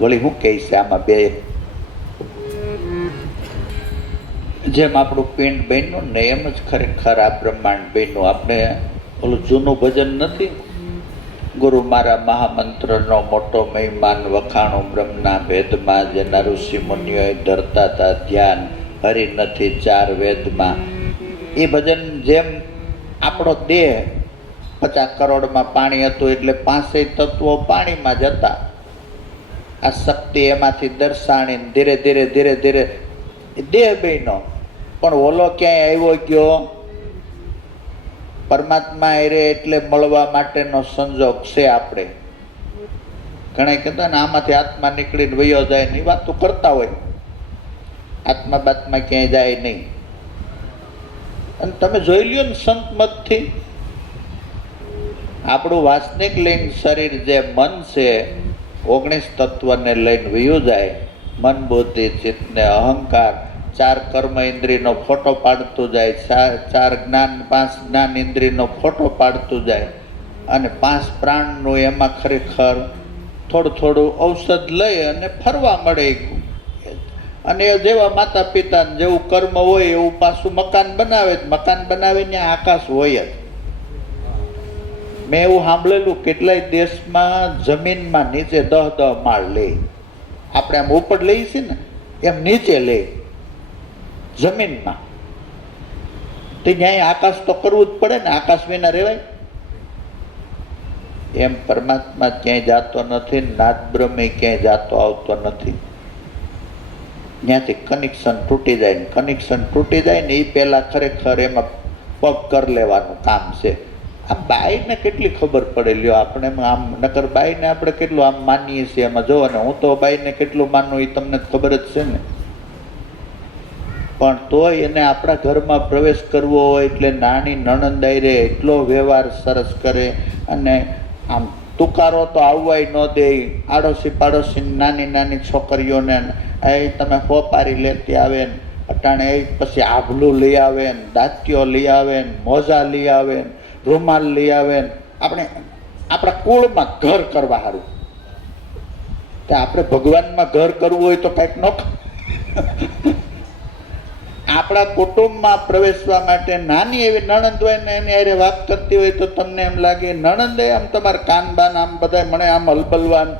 વળી હું કહીશ આમાં બે જેમ આપણું પિંડ બન્યું ને એમ જ ખરેખર આ બ્રહ્માંડ બન્યું. આપણે ઓલું જૂનું ભજન નથી, ગુરુ મારા મહામંત્રનો મોટો મહિમાન વખાણું બ્રહ્મના ભેદમાં, જેના ઋષિ મુનિઓએ ધરતા હતા ધ્યાન, હરિ નથી ચાર વેદમાં. એ ભજન જેમ આપણો દેહ 50 કરોડમાં પાણી હતું એટલે 5 તત્વો પાણીમાં જ હતા. આ શક્તિ એમાંથી દર્શાણી ધીરે ધીરે ધીરે ધીરે દેહ બન્યો. પણ ઓલો ક્યાંય આવ્યો ગયો? પરમાત્મા એરે એટલે મળવા માટેનો સંજોગ છે. આપણે ઘણા કહેતા ને આમાંથી આત્મા નીકળીને વયો જાય ને એ વાતો કરતા હોય. આત્મા બાત્મા ક્યાંય જાય નહીં. અને તમે જોઈ લ્યો ને સંત મતથી આપણું વાસ્તવિક લિંગ શરીર જે મન છે 19 તત્વને લઈને વયું જાય. મન બુદ્ધિ ચિત્ત ને અહંકાર 4 કર્મ ઇન્દ્રિયનો ફોટો પાડતું જાય, 4 જ્ઞાન 5 જ્ઞાન ઇન્દ્રિયનો ફોટો પાડતું જાય, અને 5 પ્રાણનું એમાં ખરેખર થોડું થોડું ઔષધ લઈ અને ફરવા મળે. અને એ જેવા માતા પિતા જેવું કર્મ હોય એવું પાછું મકાન બનાવે. મકાન બનાવીને આકાશ હોય જ. મેં એવું સાંભળેલું કેટલાય દેશમાં જમીનમાં નીચે 10 માળ લે. આપણે આમ ઉપર લઈએ છીએ ને એમ નીચે લે જમીનમાં. તો ત્યાં આકાશ તો કરવું જ પડે ને, આકાશ વિના રહેવાય? એમ પરમાત્મા ક્યાંય જાતો નથી, નાદ બ્રહ્મે ક્યાંય જાતો આવતો નથી. ત્યાંથી કનેક્શન તૂટી જાય ને કનેક્શન તૂટી જાય ને એ પહેલાં ખરેખર એમાં પગ કરી લેવાનું કામ છે. આ બાઈને કેટલી ખબર પડે લ્યો આપણે આમ, નકર બાઈને આપણે કેટલું આમ માનીએ છીએ એમાં. જો ને હું તો બાઈને કેટલું માનું એ તમને ખબર જ છે ને. પણ તોય એને આપણા ઘરમાં પ્રવેશ કરવો હોય એટલે નાની નણંદાઈ રે એટલો વ્યવહાર સરસ કરે. અને આમ તુકારો તો આવવાય ન દે. આડોશી પાડોશી નાની નાની છોકરીઓને એ તમે હોપારી લેતી આવે ને, અટાણે એ પછી આભલું લઈ આવે ને, દાંતિયો લઈ આવે ને, મોજા લઈ આવે ને, રૂમાલ લઈ આવે ને. આપણે આપણા કુળમાં ઘર કરવા સારું. તો આપણે ભગવાનમાં ઘર કરવું હોય તો કંઈક ન આપણા કુટુંબમાં પ્રવેશવા માટે નાની એવી નણંદ હોય ને એની હારે વાત કરતી હોય તો તમને એમ લાગે નણંદે આમ તમારે કાન બાન આમ બધા મને આમ હલબલવાન.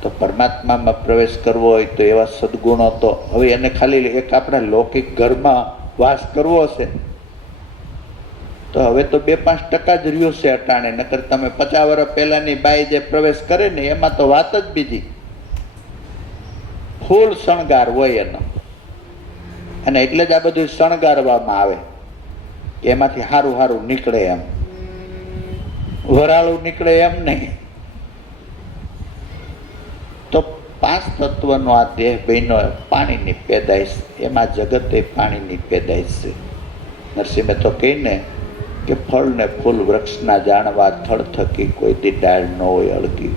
તો પરમાત્મામાં પ્રવેશ કરવો હોય તો એવા સદગુણો તો હવે એને ખાલી એક આપણા લૌકિક ઘરમાં વાસ કરવો છે તો હવે તો 2-5% જ રહ્યું છે અટાણે. નકર તમે 50 વર્ષ પહેલાની બાઈ જે પ્રવેશ કરે ને એમાં તો વાત જ બીજી. ફૂલ શણગાર હોય એનો. અને એટલે જ આ બધું શણગારવામાં આવે કે એમાંથી સારું સારું નીકળે એમ. વરાળું નીકળે એમ નહીં. તો 5 તત્વનો આ દેહ બન્યો પાણીની પેદાઈશ. એમાં જગતે પાણીની પેદાઈશ છે. નરસિંહે તો કહીને કે ફળ ને ફૂલ વૃક્ષના જાણવા થળ થકી કોઈ દી ડાળ ન હોય અળગી.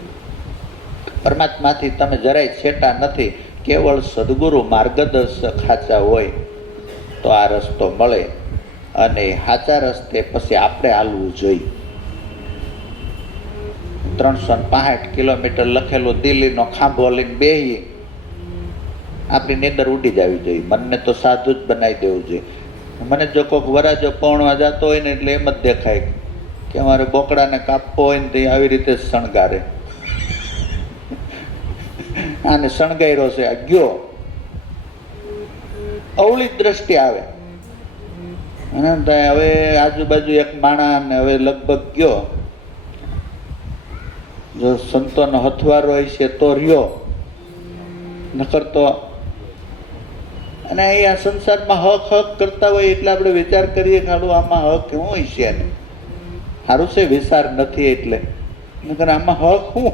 પરમાત્માથી તમે જરાય છેટા નથી. કેવળ સદગુરુ માર્ગદર્શક સાચા હોય તો આ રસ્તો મળે. અને સાચા રસ્તે પછી આપણે હાલવું જોઈએ. 365 કિલોમીટર લખેલું દિલ્હીનો ખાંભો લઈને બેહી આપણી નીંદર ઉડી જવી જોઈએ. મનને તો સાધુ જ બનાવી દેવું જોઈએ. મને જો કોઈક વરાજો પૌણવા જતો હોય ને એટલે એમ જ દેખાય કે અમારે બોકડાને કાપવો હોય ને તે આવી રીતે જ શણગારે. આને શણગાર્યો છે, આ ગયો. અવળી દ્રષ્ટિ આવે. અને હવે આજુબાજુ એક માણસ ને હવે લગભગ ગયો. જો સંતોનો હથવારો હોય છે તો રહ્યો, નકર તો. અને અહીંયા સંસારમાં હક કરતા હોય એટલે આપણે વિચાર કરીએ કે આમાં હક શું હોય છે ને. સારું છે વિચાર નથી એટલે નકર આમાં હક હું.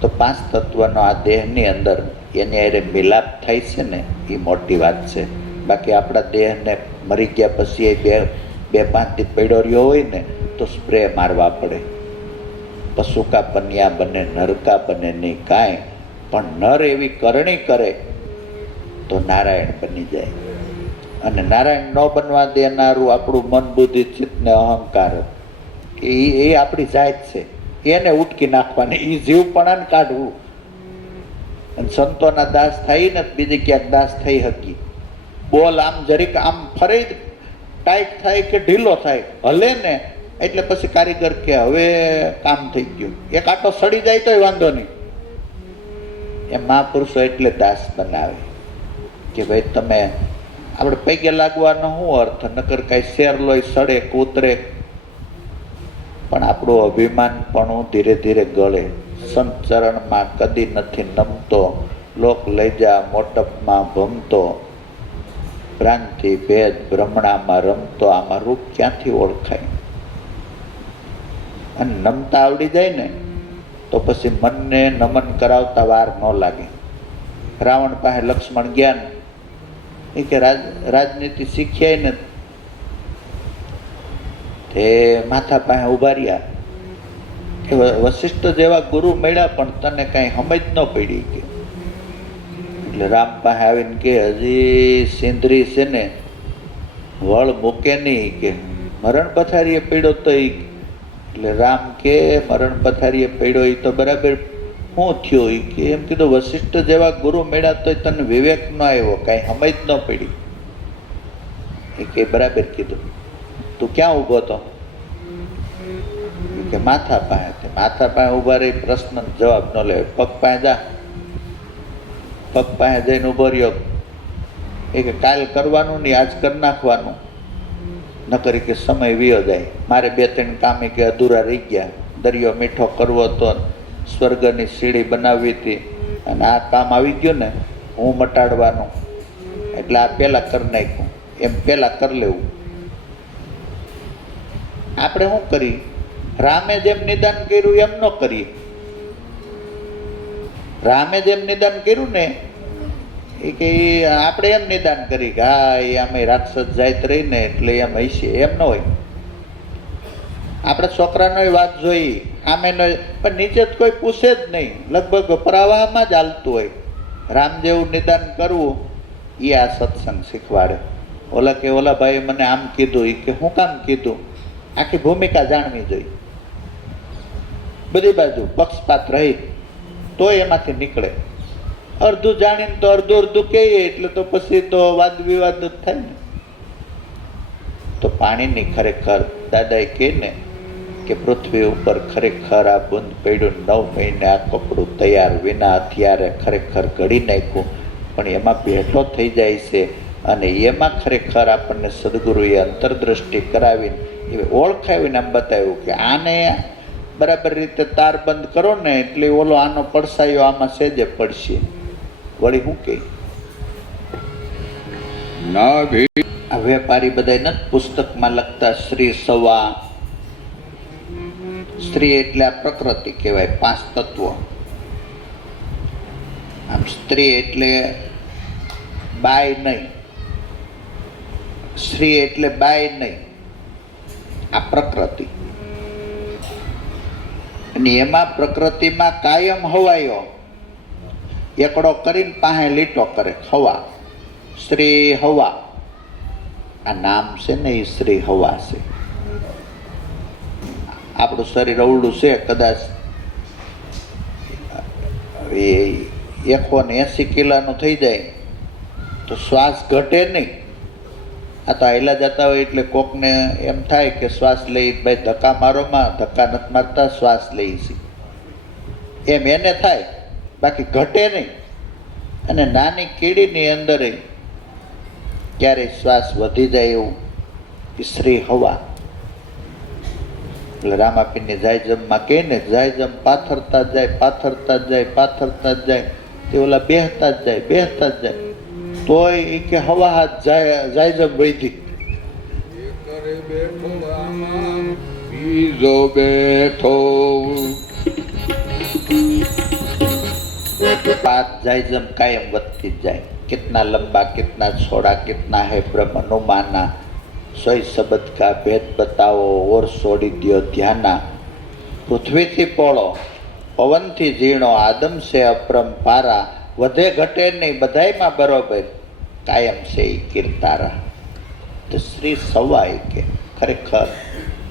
તો પાંચ તત્વનો આ દેહની અંદર એની હારે મિલાપ થાય છે ને એ મોટી વાત છે. બાકી આપણા દેહને મરી ગયા પછી એ બે પાંચ દી પડ્યો રહ્યો હોય ને તો સ્પ્રે મારવા પડે. પશુકા પન્યા બને, નરકા બને નહીં કાંઈ, પણ નર એવી કરણી કરે તો નારાયણ બની જાય. અને નારાયણ ન બનવા દેનારું આપણું મન, બુદ્ધિ, ચિત્ત ને અહંકાર એ આપણી જાત છે. એને ઉટકી નાખવાની, એ જીવપણાને કાઢવું. અને સંતોના દાસ થાય ને બીજી ક્યાંક દાસ થઈ શકી. બોલ આમ જરીક આમ ફરી ટાઈટ થાય કે ઢીલો થાય હલે ને એટલે પછી કારીગર કે હવે કામ થઈ ગયું. એક આટો સડી જાય તોય વાંધો નહીં. એ મહાપુરુષો એટલે દાસ બનાવે કે ભાઈ તમે આપણે પૈગે લાગવાનો શું અર્થ, નકર કઈ શેર લોય સડે કૂતરે, પણ આપણું અભિમાન પણ ધીરે ધીરે ગળે. સંત ચરણમાં કદી નથી નમતો, લોક લઈ જા મોટપમાં ભમતો, ભ્રાંતિ ભેદ ભ્રમણામાં રમતો. આમાં રૂપ ક્યાંથી ઓળખાય? અને નમતા આવડી જાય ને તો પછી મનને નમન કરાવતા વાર ન લાગે. રાવણ પાસે લક્ષ્મણ ગયા ને એ કે રાજનીતિ શીખ્યા ને તે માથા પાસે ઉભા રહ્યા કે વશિષ્ઠ જેવા ગુરુ મળ્યા પણ તને કઈ સમજ ન પડી કે. એટલે રામ પાસે આવીને કે હજી સિંદરી છે ને વળ મૂકે નહીં કે મરણ પથારીએ પડ્યો તો એટલે રામ કે મરણ પથારીએ પડ્યો એ તો બરાબર શું થયું? એ કે એમ કીધું વશિષ્ઠ જેવા ગુરુ મળ્યા તો તને વિવેક ન આવ્યો, કાંઈ સમજ ન પડી. એ કે બરાબર કીધું. તું ક્યાં ઊભો હતો? કે માથા પાસે. માથા પાસે ઊભા રહી પ્રશ્ન જવાબ ન લે. પગ પાસે જા. પગ પાસે જઈને ઊભો રહ્યો. એ કે કાલ કરવાનું નહીં, આજ કરી નાખવાનું. ન કરી કે સમય વિયો જાય. મારે બે ત્રણ કામ કે અધૂરા રહી ગયા. દરિયો મીઠો કરવો તો, સ્વર્ગની સીડી બનાવવી હતી, અને આ કામ આવી ગયું ને હું મટાડવાનું, એટલે આ પહેલાં કરી નાખ્યું. એમ પહેલાં કરી લેવું. આપણે શું કરી? રામે જેમ નિદાન કર્યું એમ ન કરીએ. રામે જેમ નિદાન કર્યું ને એ કે આપણે એમ નિદાન કરી કે હા એ આમે રાક્ષસ જાત રહી ને એટલે એમ હશે, એમ ન હોય. આપણે છોકરાનો વાત જોઈ આમે ન, પણ નીચે જ કોઈ પૂછે જ નહીં, લગભગ પ્રવાહમાં જ હાલતું હોય. રામ જેવું નિદાન કરવું એ આ સત્સંગ શીખવાડે. ઓલા કે ઓલા ભાઈ મને આમ કીધું, એ કે હું કામ કીધું? આખી ભૂમિકા જાણવી જોઈએ. બધી બાજુ પક્ષપાત રહી તો એમાંથી નીકળે. અડધું જાણીને તો અડધું અડધું કહીએ એટલે તો પછી તો વાદ વિવાદ જ થાય ને. તો પાણીની ખરેખર દાદાએ કહે ને કે પૃથ્વી ઉપર ખરેખર આ બુંદ પડ્યું 9 મહિને આ કપડું તૈયાર વિના હથિયારે ખરેખર ઘડી નાખ્યું, પણ એમાં ભેટો થઈ જાય છે. અને એમાં ખરેખર આપણને સદગુરુએ અંતરદ્રષ્ટિ કરાવીને એ ઓળખાવીને આમ બતાવ્યું કે આને બરાબર રીતે તાર બંધ કરો ને એટલે ઓલો આનો પડસાયો આમાં સેજે પડશે. વળી શું કે આ વેપારી બધા નથી પુસ્તકમાં લખતા શ્રી સવા. સ્ત્રી એટલે આ પ્રકૃતિ કહેવાય, 5 તત્વો. આમ સ્ત્રી એટલે બાય નહીં, સ્ત્રી એટલે બાય નહીં, આ પ્રકૃતિ. અને એમાં પ્રકૃતિમાં કાયમ હવાયો એકડો કરીને પાસે લીટો કરે હવા. શ્રી હવા આ નામ છે ને એ શ્રી હવા છે. આપણું શરીર અવળું છે, કદાચ 180 કિલોનું થઈ જાય તો શ્વાસ ઘટે નહીં. આ તો હાઈલા જતા હોય એટલે કોકને એમ થાય કે શ્વાસ લઈ ભાઈ ધક્કા મારોમાં, ધક્કા નથી મારતા, શ્વાસ લઈ છે એમ એને થાય, બાકી ઘટે નહીં. અને નાની કીડીની અંદર ક્યારેય શ્વાસ વધી જાય એવું શ્રી હવા. એટલે રામાપીરની જાયજમમાં કહે ને જાયજમ પાથરતા જ જાય, પાથરતા જ જાય, પાથરતા જ જાય, તે ઓલા બેહતા જ જાય, બેહતા જ જાય, તોય એ કે હવા હાથ જાય જાયજમ વૈધી. બીજો બેઠો बात जाए जम कायम વધતી જ જાય कितना लंबा कितना छोड़ा कितना है ब्रह्म अनुमाना सोई शब्द का भेद बताओ और छोड़ी दियो ध्याना पृथ्वी थी पोळो पवन थी ઝીણો आदम से अपरंपारा વધે ઘટે નહીં બધાયમાં બરોબર કાયમ છે ઈ કીર્તારા તો શ્રી સવાય કે ખરેખર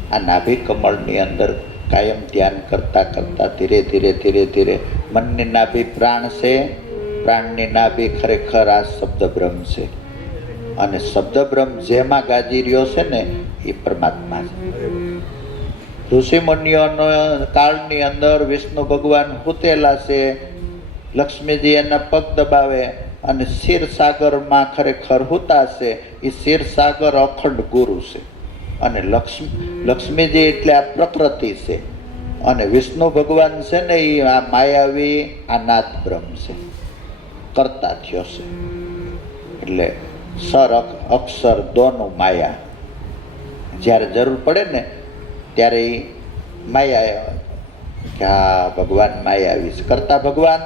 આ નાભી કમળની અંદર કાયમ ધ્યાન કરતા કરતા ધીરે ધીરે ધીરે ધીરે મનની નાભી પ્રાણ છે પ્રાણની નાભી ખરેખર આ શબ્દ બ્રહ્મ છે અને શબ્દ બ્રહ્મ જેમાં ગાજી રહ્યો છે ને એ પરમાત્મા છે ઋષિ મુનિઓનો કાળની અંદર વિષ્ણુ ભગવાન હુતેલા છે લક્ષ્મીજી એના પગ દબાવે અને ક્ષીરસાગરમાં ખરેખર હુતા છે એ ક્ષીરસાગર અખંડ ગુરુ છે અને લક્ષ્મીજી એટલે આ પ્રકૃતિ છે અને વિષ્ણુ ભગવાન છે ને એ આ માયાવી આ નાદ બ્રહ્મ છે કરતા થયો છે એટલે સર અક્ષર દોનું માયા જ્યારે જરૂર પડે ને ત્યારે એ માયા કે હા ભગવાન માયાવી છે કરતા ભગવાન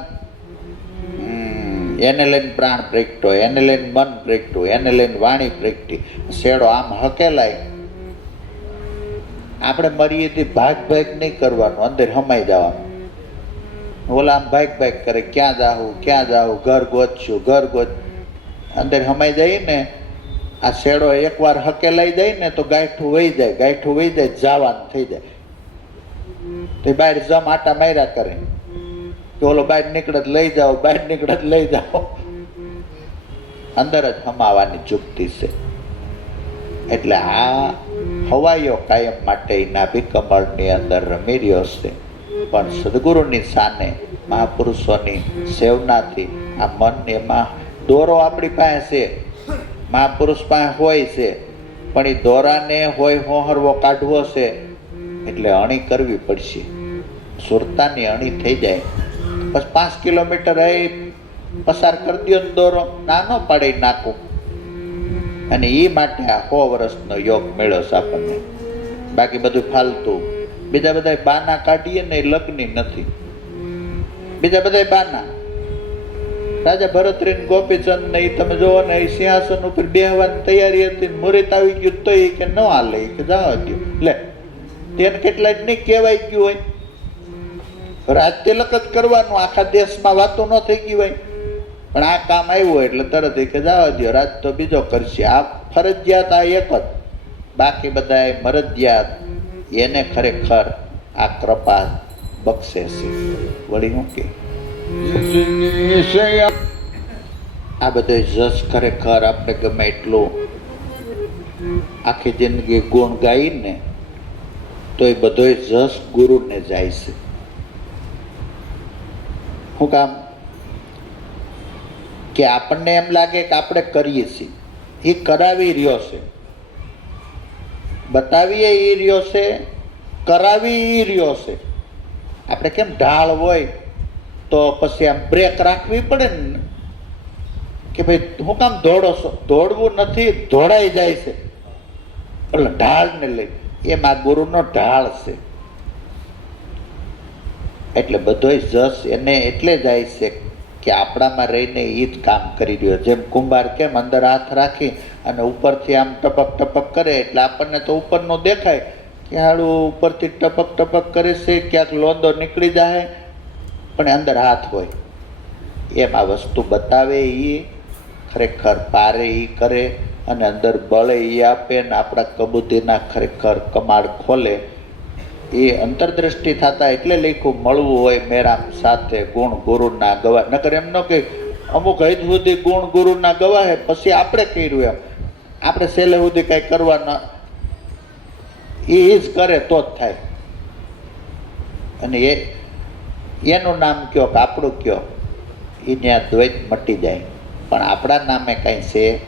એને લઈને પ્રાણ પ્રગટો એને લઈને મન પ્રગટું એને લઈને વાણી પ્રગટી શેડો આમ હકેલાય આપણે મરીએથી ભાગ નહીં કરવાનું અંદર હમાઈ જવાનું ઓલા આમ ભાગ કરે ક્યાં જાવું ઘર ગોત અંદર હમાઈ જાય ને આ શેડો એકવાર હકેલાઈ જાય ને તો ગાંઠું વહી જાય જવાનું થઈ જાય તો બહાર જમ આટા માર્યા કરે કે ઓલો બહાર નીકળે લઈ જાઓ અંદર જ હમાવાની ચૂકતી છે એટલે આ હવાઈઓ કાયમ માટે નાભી કમળની અંદર રમી રહ્યો છે પણ સદગુરુની સાને મહાપુરુષોની સેવનાથી આ મન એમાં દોરો આપણી પાસે છે મહાપુરુષ પાસે હોય છે પણ એ દોરાને હોય હોહરવો કાઢવો છે એટલે અણી કરવી પડશે સુરતાની અણી થઈ જાય બસ 5 કિલોમીટર પસાર કરી દો દોરો નાનો પાડી નાખું અને એ માટે આ 100 વર્ષનો યોગ મેળ્યો છે આપણને બાકી બધું ફાલતું બીજા બધા બાના કાઢીએ ને એ લગ્ની નથી બીજા બધા બાના રાજા ભરતરી ગોપીચંદ ને એ તમે જોવો ને એ સિંહાસન ઉપર બેહવાની તૈયારી હતી મુહૂર્ત આવી ગયું તો એ કે ન હાલે કે જવા દો લે તેને કેટલાય નહીં કહેવાય ગયું હોય રાજ તિલક જ કરવાનું આખા દેશમાં વાતો ન થઈ ગઈ હોય પણ આ કામ આવ્યું એટલે તરત કે જવા દો રાજ તો બીજો કરશે આ ફરજિયાત આ એક જ બાકી બધા મરજિયાત એને ખરેખર આ કૃપા બક્ષે છે વળી હું કે આ બધો જસ ખરેખર આપણે ગમે એટલું આખી જિંદગી ગુણ ગાઈને તો એ બધો જસ ગુરુને જાય છે શું કામ કે આપણને એમ લાગે કે આપણે કરીએ છીએ એ કરાવી રહ્યો છે બતાવીએ એ રહ્યો છે કરાવી એ રહ્યો છે આપણે કેમ ઢાળ હોય તો પછી આમ બ્રેક રાખવી પડે ને કે ભાઈ હું કામ દોડો છો દોડવું નથી દોડાઈ જાય છે એટલે ઢાળને લઈ એમાં ગુરુનો ઢાળ છે એટલે બધોય જસ એને એટલે જાય છે કે આપણામાં રહીને એ જ કામ કરી રહ્યો જેમ કુંભાર કેમ અંદર હાથ રાખી અને ઉપરથી આમ ટપક કરે એટલે આપણને તો ઉપરનું દેખાય કે હાડું ઉપરથી ટપક કરે છે ક્યાંક લોંદો નીકળી જાય પણ અંદર હાથ હોય એમ આ વસ્તુ બતાવે એ ખરેખર પારે એ કરે અને અંદર બળે એ આપે ને આપણા કબૂતીના ખરેખર કમાડ ખોલે એ અંતરદ્રષ્ટિ થતા એટલે લખ્યું મળવું હોય મેરામ સાથે ગુણ ગુરુના ગવાહ નકર એમ ન કે અમુક હદ સુધી ગુણ ગુરુના ગવાહે પછી આપણે કર્યું એમ આપણે છેલ્લે સુધી કંઈ કરવાના એ જ કરે તો જ થાય અને એનું નામ કયો કે આપણું કયો એ ત્યાં દ્વૈત મટી જાય પણ આપણા નામે કંઈ છે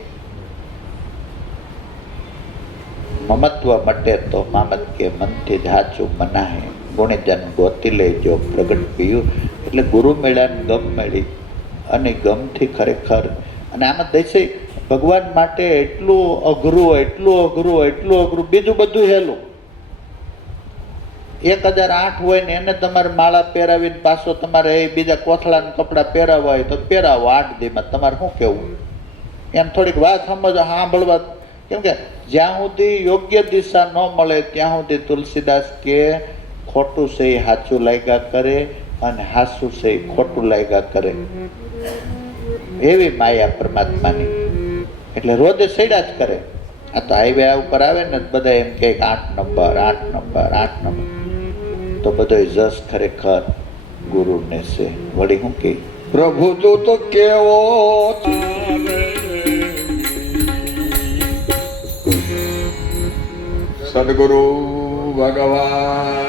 મમત્વ મટે તો મામત કે મનથી જ હાચું મનાહે ગુણેજન ગોતી લેજો પ્રગટ પીયું એટલે ગુરુ મેળાને ગમ મેળી અને ગમથી ખરેખર અને આમાં દઈશે ભગવાન માટે એટલું અઘરું બીજું બધું હેલું 1008 હોય ને એને તમારે માળા પહેરાવીને પાછો તમારે એ બીજા કોથળાના કપડાં પહેરાવવા હોય તો પહેરાવો 8 દીમાં. તમારે શું કેવું? એમ થોડીક વાત સાંભળવા. કેમ કે જ્યાં સુધી યોગ્ય દિશા ન મળે ત્યાં સુધી તુલસીદાસ કે ખોટું છે એ સાચું લાગ્યા કરે અને સાચું છે એ ખોટું લાગ્યા કરે. એવી માયા પરમાત્માની. એટલે રોજે સૈડા જ કરે. આ તો હાઈવે ઉપર આવે ને બધા એમ કે 8 નંબર 8 નંબર 8 નંબર. તો બધો જસ ખરેખર ગુરુને છે. વળી શું કે પ્રભુ તું તો કેવો સદગુરુ ભગવાન